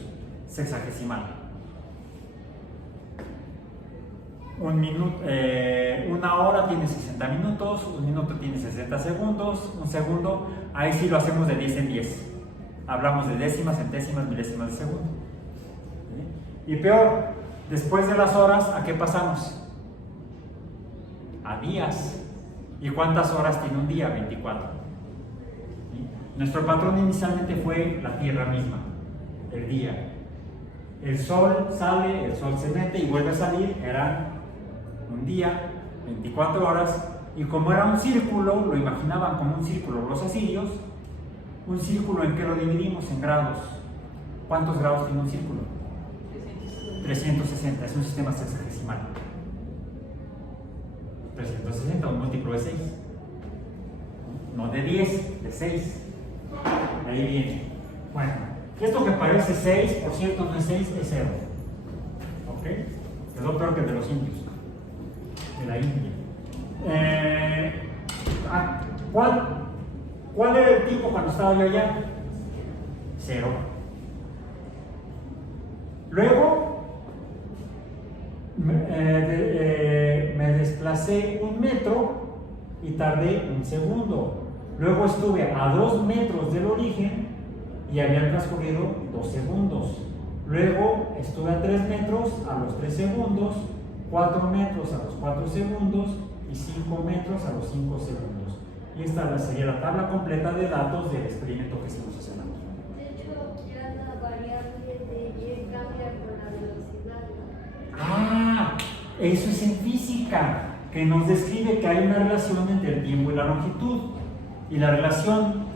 sexagesimal. Una hora tiene 60 minutos, un minuto tiene 60 segundos, un segundo, ahí sí lo hacemos de 10 en 10. Hablamos de décimas, centésimas, milésimas de segundo. ¿Sí? Y peor, después de las horas, ¿a qué pasamos? A días. ¿Y cuántas horas tiene un día? 24. ¿Sí? Nuestro patrón inicialmente fue la Tierra misma, el día. El sol sale, el sol se mete y vuelve a salir, era un día, 24 horas, y como era un círculo, lo imaginaban como un círculo los asirios, un círculo en que lo dividimos en grados. ¿Cuántos grados tiene un círculo? 360, es un sistema sexagesimal. 360, un múltiplo de 6. No de 10, de 6. De ahí viene. Bueno, esto que parece 6, por cierto, no es 6, es 0. ¿Ok? Es lo peor que el de los indios. De la India. ¿Cuál era el tipo cuando estaba yo allá? 0. Luego me desplacé 1 metro y tardé 1 segundo. Luego estuve a 2 metros del origen y habían transcurrido 2 segundos. Luego estuve a 3 metros a los 3 segundos, 4 metros a los 4 segundos y 5 metros a los 5 segundos. Y esta sería la tabla completa de datos del experimento que hicimos hace años. De hecho, ya la variable de y cambia con la velocidad. Ah, eso es en física, que nos describe que hay una relación entre el tiempo y la longitud. Y la relación,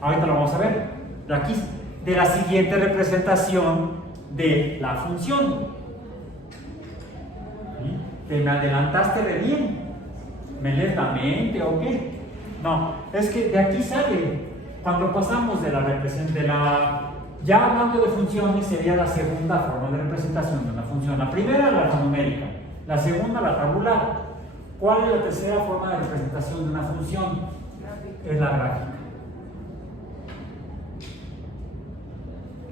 ahorita lo vamos a ver, de aquí, de la siguiente representación de la función. ¿Sí? ¿Te me adelantaste de bien? ¿Me lees la mente o qué? No, es que de aquí sale, cuando pasamos de la representación, ya hablando de funciones, sería la segunda forma de representación de una función. La primera, la numérica, la segunda, la tabular. ¿Cuál es la tercera forma de representación de una función? Es la gráfica.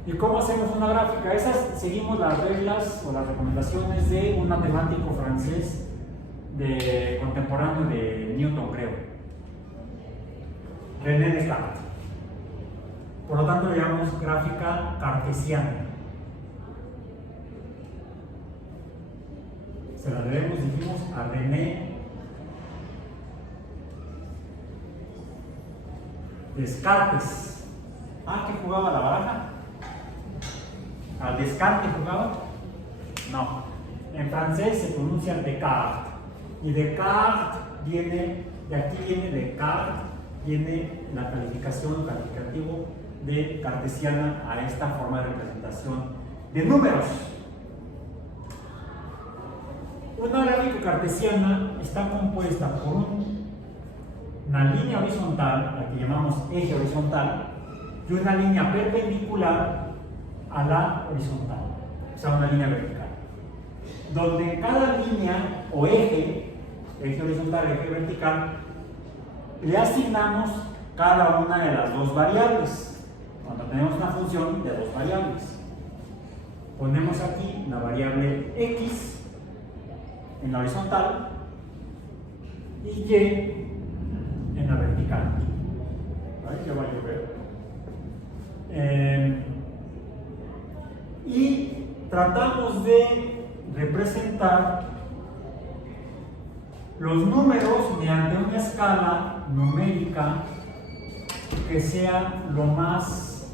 ¿Y cómo hacemos una gráfica? Esas seguimos las reglas o las recomendaciones de un matemático francés contemporáneo de Newton, creo. René Descartes. Por lo tanto, le llamamos gráfica cartesiana. Se la debemos, dijimos, a René Descartes. Ah, ¿que jugaba la baraja? ¿Al Descartes jugaba? No. En francés se pronuncia Descartes. Y Descartes viene, de aquí viene Descartes, viene la calificación, calificativo de cartesiana a esta forma de representación de números. Una gráfica cartesiana está compuesta por una línea horizontal, la que llamamos eje horizontal, y una línea perpendicular a la horizontal, o sea, una línea vertical, donde cada línea o eje horizontal, eje vertical, le asignamos cada una de las dos variables. Cuando tenemos una función de dos variables, ponemos aquí la variable x en la horizontal y y en la vertical. ¿Vale? Ya va a llover. Y tratamos de representar los números mediante una escala numérica que sea lo más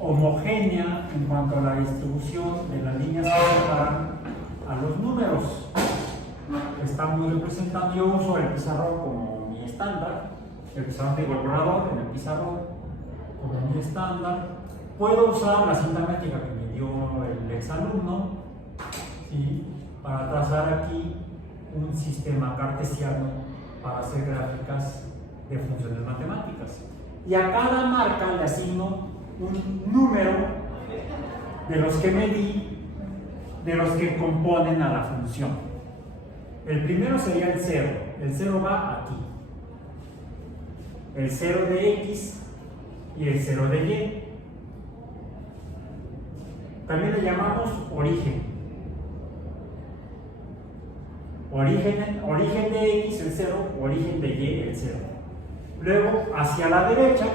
homogénea en cuanto a la distribución de las líneas que separan a los números. Estamos representando, yo uso el pizarrón como mi estándar, el pizarrón tengo el borrador en el pizarrón como mi estándar. Puedo usar la cinta métrica que me dio el exalumno, ¿sí?, para trazar aquí un sistema cartesiano para hacer gráficas de funciones matemáticas. Y a cada marca le asigno un número de los que medí, de los que componen a la función. El primero sería el 0. El 0 va aquí. El 0 de x y el 0 de y. también le llamamos origen. Origen de X el 0, origen de Y el 0. Luego, hacia la derecha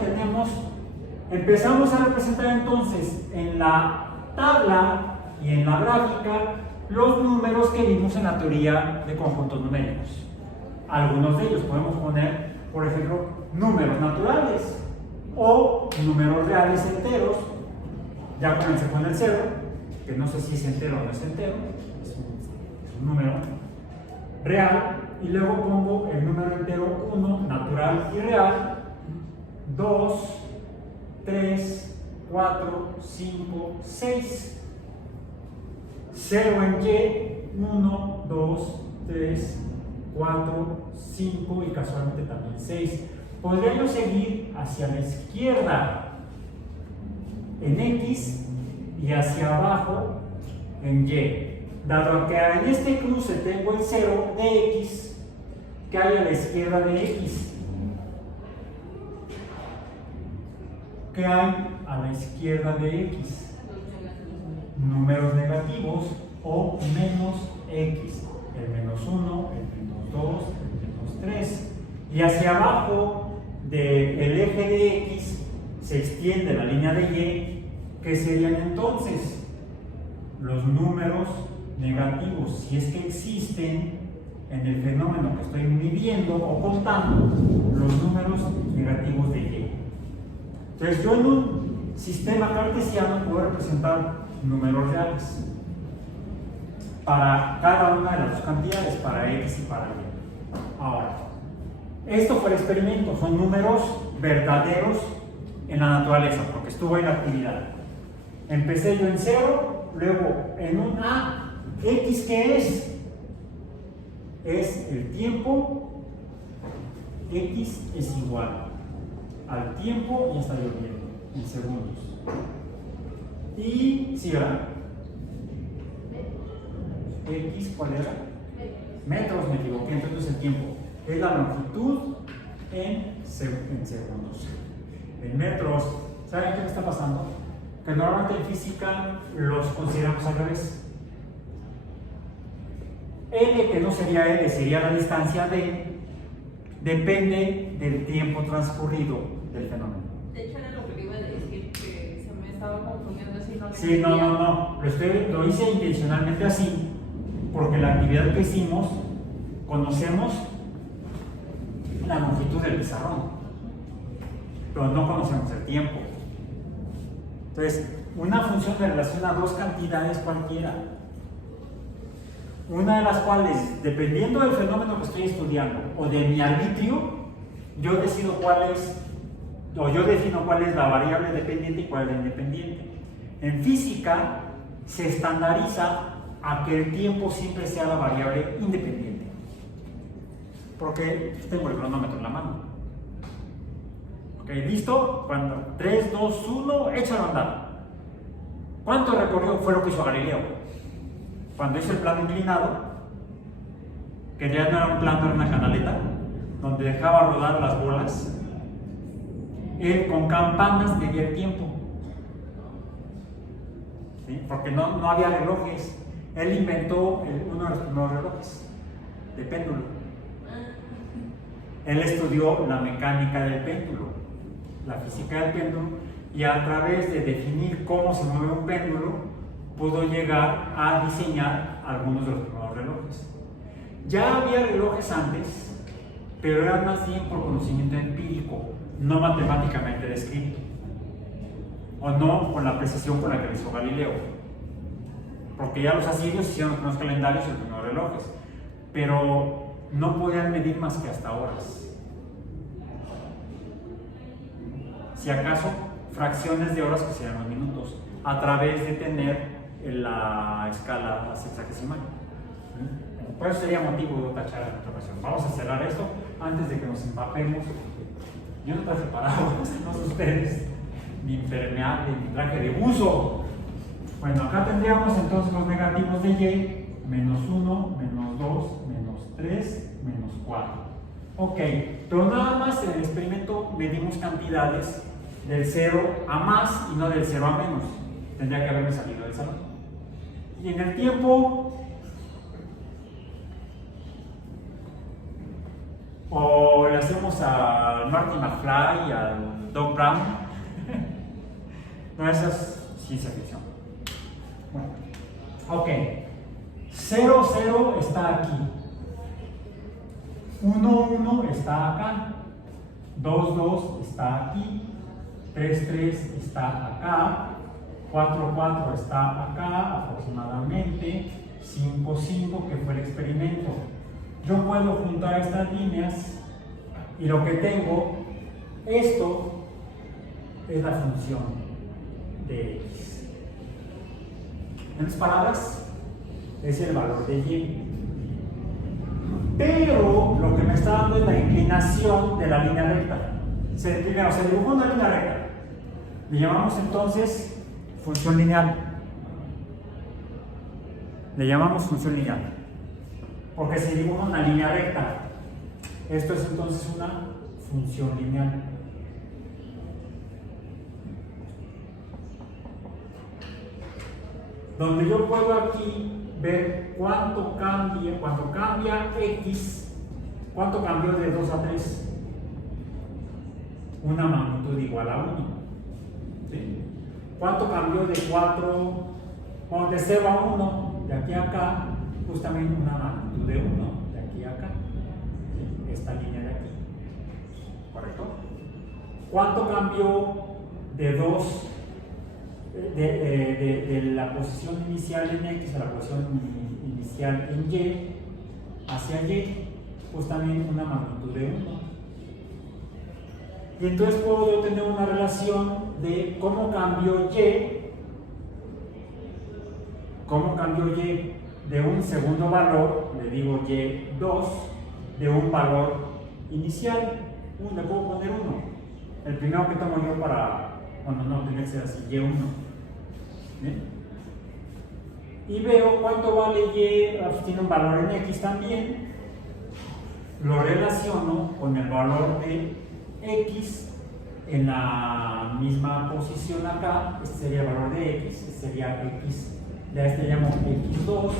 empezamos a representar entonces en la tabla y en la gráfica los números que vimos en la teoría de conjuntos numéricos. Algunos de ellos podemos poner, por ejemplo, números naturales o números reales enteros. Ya comencé con el 0, que no sé si es entero o no es entero, es un número real, y luego pongo el número entero 1, natural y real, 2, 3, 4, 5, 6, 0 en Y, 1, 2, 3, 4, 5 y casualmente también 6. Podría yo seguir hacia la izquierda en X y hacia abajo en Y. Dado que en este cruce tengo el 0 de X, ¿qué hay a la izquierda de X? ¿Qué hay a la izquierda de X? Números negativos o menos X. El menos 1, el menos 2, el menos 3. Y hacia abajo del eje de X se extiende la línea de Y, que serían entonces los números negativos, si es que existen en el fenómeno que estoy midiendo o contando, los números negativos de Y. Entonces yo en un sistema cartesiano puedo representar números reales para cada una de las dos cantidades, para X y para Y. Ahora, esto fue el experimento, son números verdaderos en la naturaleza, porque estuvo en la actividad. Empecé yo en 0, luego en un A. X, ¿qué es? Es el tiempo. X es igual al tiempo, ya está lloviendo, en segundos. Y, sí, ¿verdad? X, ¿cuál era? Metros, me equivoqué, entonces el tiempo es la longitud en segundos. En metros, ¿saben qué me está pasando? Que normalmente en física los consideramos al revés. L, que no sería L, sería la distancia D, depende del tiempo transcurrido del fenómeno. De hecho, era lo que le iba a decir, que se me estaba confundiendo así. No Sí, no. Lo hice intencionalmente así, porque la actividad que hicimos, conocemos la longitud del pizarrón, pero no conocemos el tiempo. Entonces, una función me relaciona dos cantidades cualquiera, una de las cuales, dependiendo del fenómeno que estoy estudiando o de mi arbitrio, yo defino cuál es la variable dependiente y cuál es la independiente. En física se estandariza a que el tiempo siempre sea la variable independiente, porque tengo el cronómetro en la mano. Ok, listo, cuando 3, 2, 1, échalo a andar. ¿Cuánto recorrió? Fue lo que hizo Galileo cuando hizo el plano inclinado, que ya no era un plano, era una canaleta donde dejaba rodar las bolas. Él con campanas medía el tiempo, ¿sí? Porque no había relojes. Él inventó uno de los primeros relojes de péndulo. Él estudió la mecánica del péndulo, la física del péndulo, y a través de definir cómo se mueve un péndulo pudo llegar a diseñar algunos de los primeros relojes. Ya había relojes antes, pero eran más bien por conocimiento empírico, no matemáticamente descrito, o no con la precisión con la que lo hizo Galileo, porque ya los asirios hicieron los primeros calendarios y los primeros relojes, pero no podían medir más que hasta horas, si acaso fracciones de horas, que serían los minutos, a través de tener la escala sexagesimal. Por eso sería motivo de otra charla en otra ocasión. Vamos a cerrar esto antes de que nos empapemos. Yo no estoy preparado, no sé ustedes, mi impermeable, mi traje de buzo. Bueno, acá tendríamos entonces los negativos de Y, menos 1, menos 2, menos 3, menos 4. Ok, pero nada más en el experimento medimos cantidades del 0 a más y no del 0 a menos. tendría que haberme salido del salón. Y en el tiempo, o le hacemos a Marty McFly, al Doc Brown. No, esa es ciencia ficción. Bueno, ok. 0, 0 está aquí. 1, 1 está acá. 2, 2 está aquí. 3, 3 está acá. 4, 4 está acá aproximadamente. 5, 5 que fue el experimento. Yo puedo juntar estas líneas y lo que tengo, esto es la función de x. En otras palabras, es el valor de y. Pero lo que me está dando es la inclinación de la línea recta. Primero se dibujó una línea recta. Le llamamos entonces función lineal. Le llamamos función lineal. Porque se dibuja una línea recta. Esto es entonces una función lineal. Donde yo puedo aquí ver cuánto cambia x, cuánto cambió de 2 a 3. Una magnitud igual a 1. ¿Sí? ¿Cuánto cambió de 4, de 0 a 1, de aquí a acá? Justamente una magnitud de 1, de aquí a acá. ¿Sí? Esta línea de aquí. ¿Correcto? ¿Cuánto cambió de 2? De la posición inicial en x a la posición inicial en y hacia y, pues también una magnitud de 1. Y entonces puedo yo tener una relación de cómo cambió y de un segundo valor, le digo y2, de un valor inicial. Le puedo poner 1. El primero que tomo yo para, bueno, no tiene que ser así, y1. ¿Bien? Y veo cuánto vale y, tiene un valor en x también. Lo relaciono con el valor de x en la misma posición acá. Este sería el valor de x, este sería x. A este le llamo x2,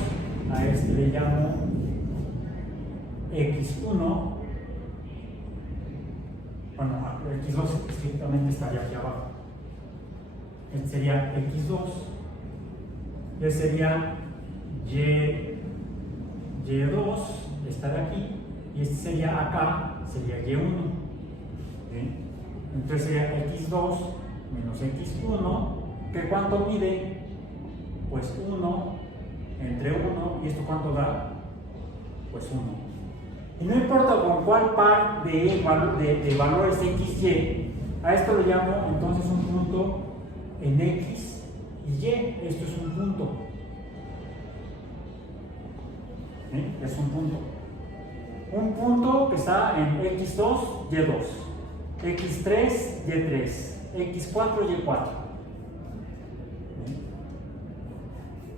a este le llamo x1. Bueno, x2 estrictamente estaría aquí abajo. Este sería x2, este sería y2, está de aquí, y este sería acá, sería y1. ¿Sí? Entonces sería x2 menos x1, que ¿cuánto mide? Pues 1 entre 1, y esto ¿cuánto da? Pues 1. Y no importa con cuál par de valores x, y, a esto le llamo entonces un punto en x y y. Esto es un punto. ¿Sí? Es un punto. Un punto que está en x2, y2, x3, y3, x4, y4. ¿Sí?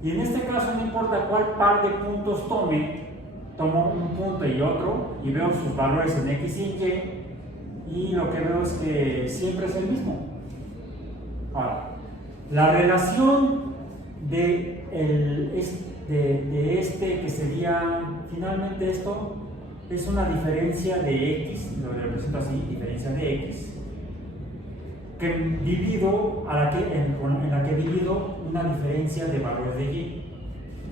Y en este caso no importa cuál par de puntos tomo un punto y otro y veo sus valores en x y y lo que veo es que siempre es el mismo. Ahora, la relación de este que sería finalmente esto es una diferencia de x, lo represento así, diferencia de x, que divido en la que divido una diferencia de valores de y.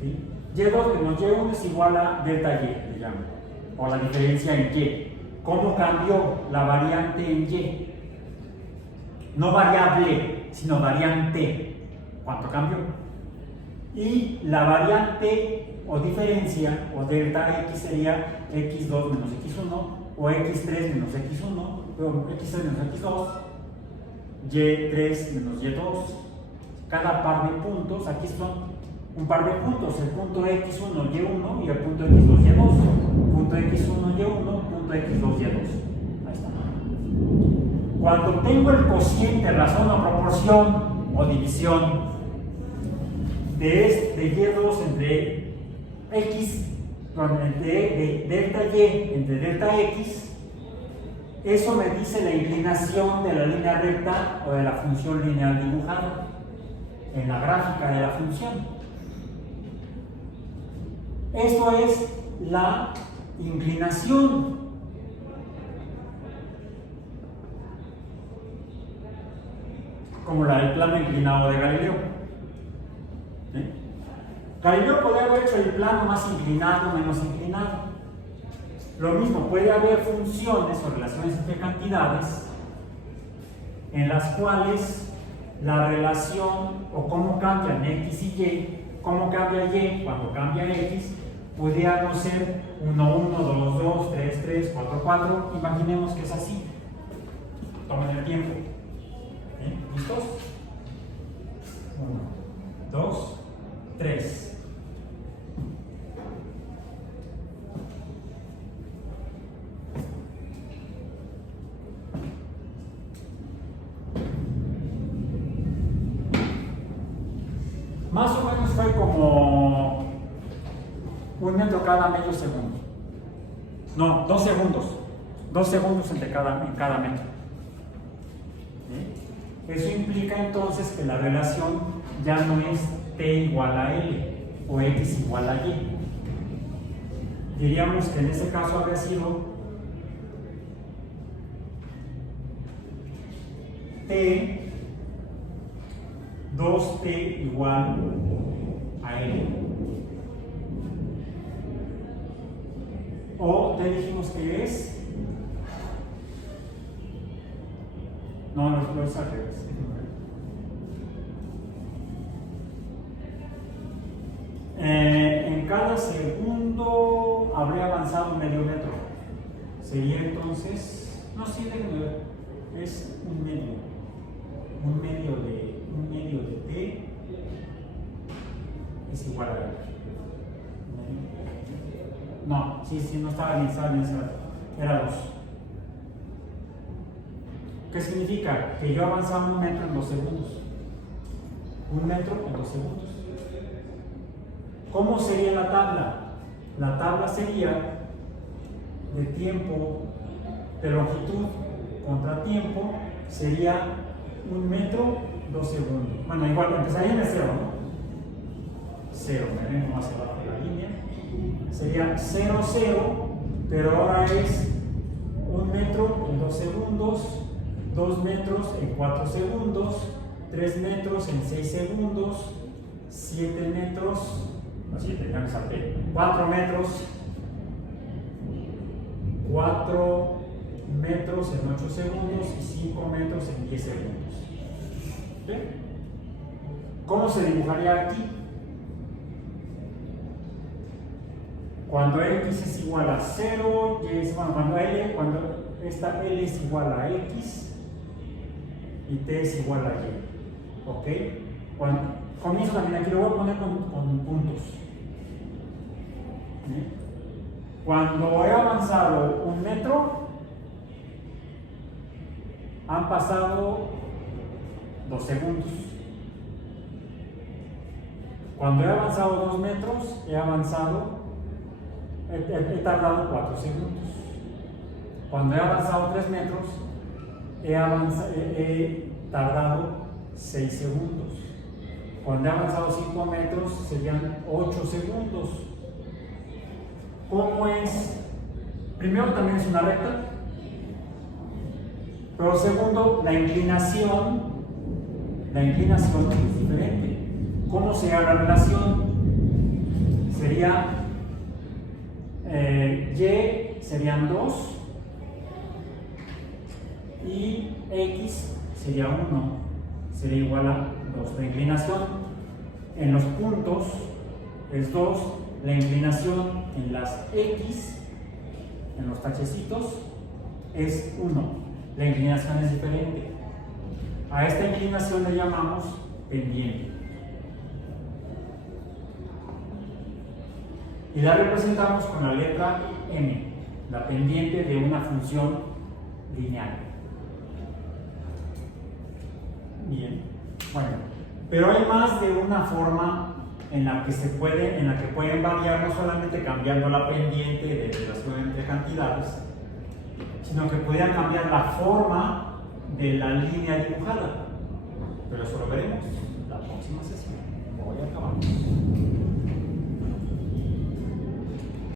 ¿Sí? Y2 menos y1 es igual a delta y, le llamo, o la diferencia en y. ¿Cómo cambió la variante en y? No variable, sino variante. ¿Cuánto cambió? Y la variante o diferencia o delta x sería x2 menos x1 o x3 menos x1 o x3 menos x2, y3 menos y2. Cada par de puntos, aquí son un par de puntos, el punto x1, y1 y el punto x2, y2. Punto x1, y1, punto x2, y2. Ahí está. Cuando tengo el cociente, razón o proporción o división de y2 entre x, de delta y entre delta x, eso me dice la inclinación de la línea recta o de la función lineal dibujada. en la gráfica de la función. Esto es la inclinación. Como la del plano inclinado de Galileo. Galileo podría haber hecho el plano más inclinado, menos inclinado. Lo mismo, puede haber funciones o relaciones entre cantidades en las cuales la relación o cómo cambian X y Y, cómo cambia Y cuando cambia X, podría no ser 1, 1, 2, 2, 3, 3, 4, 4. Imaginemos que es así. Tomen el tiempo. ¿Listos? 1, 2, 3. Más o menos fue como 1 metro cada medio segundo. No, 2 segundos. 2 segundos en cada metro. Eso implica entonces que la relación ya no es T igual a L o X igual a Y. Diríamos que en ese caso habría sido T 2T igual a L. O T dijimos que es. No, no es al revés. En cada segundo habría avanzado medio metro. Sería entonces. No, sí, déjenme ver. Es un medio. Un medio de T es igual a L. No, sí, no estaba bien, era 2. ¿Qué significa? Que yo avanzaba 1 metro en 2 segundos. 1 metro en 2 segundos. ¿Cómo sería la tabla? La tabla sería de tiempo, de longitud contra tiempo, sería 1 metro, 2 segundos. Bueno, igual, empezaría en el 0, ¿no? 0, me vengo más abajo de la línea. Sería 0, 0, pero ahora es 1 metro en 2 segundos, 2 metros en 4 segundos, 3 metros en 6 segundos, 7 metros, no, 7, ya me salté, 4 metros, 4 metros en 8 segundos y 5 metros en 10 segundos. ¿Sí? ¿Cómo se dibujaría aquí? Cuando X es igual a 0, Y es, bueno, cuando esta L es igual a X y T es igual a Y. ¿Ok? Cuando comienzo también, aquí lo voy a poner con puntos. ¿Sí? Cuando he avanzado 1 metro, han pasado 2 segundos. Cuando he avanzado 2 metros, he tardado 4 segundos. Cuando he avanzado 3 metros, he tardado 6 segundos. Cuando he avanzado 5 metros, serían 8 segundos. ¿Cómo es? Primero, también es una recta. Pero segundo, la inclinación es diferente. ¿Cómo sería la relación? Sería Y serían 2 y X sería 1, sería igual a 2. La inclinación en los puntos es 2, la inclinación en las X, en los tachecitos, es 1. La inclinación es diferente. A esta inclinación le llamamos pendiente. Y la representamos con la letra M, la pendiente de una función lineal. Bien, bueno, pero hay más de una forma en la que pueden variar, no solamente cambiando la pendiente de relación entre cantidades, sino que podrían cambiar la forma de la línea dibujada. Pero eso lo veremos la próxima sesión. Hoy acabamos.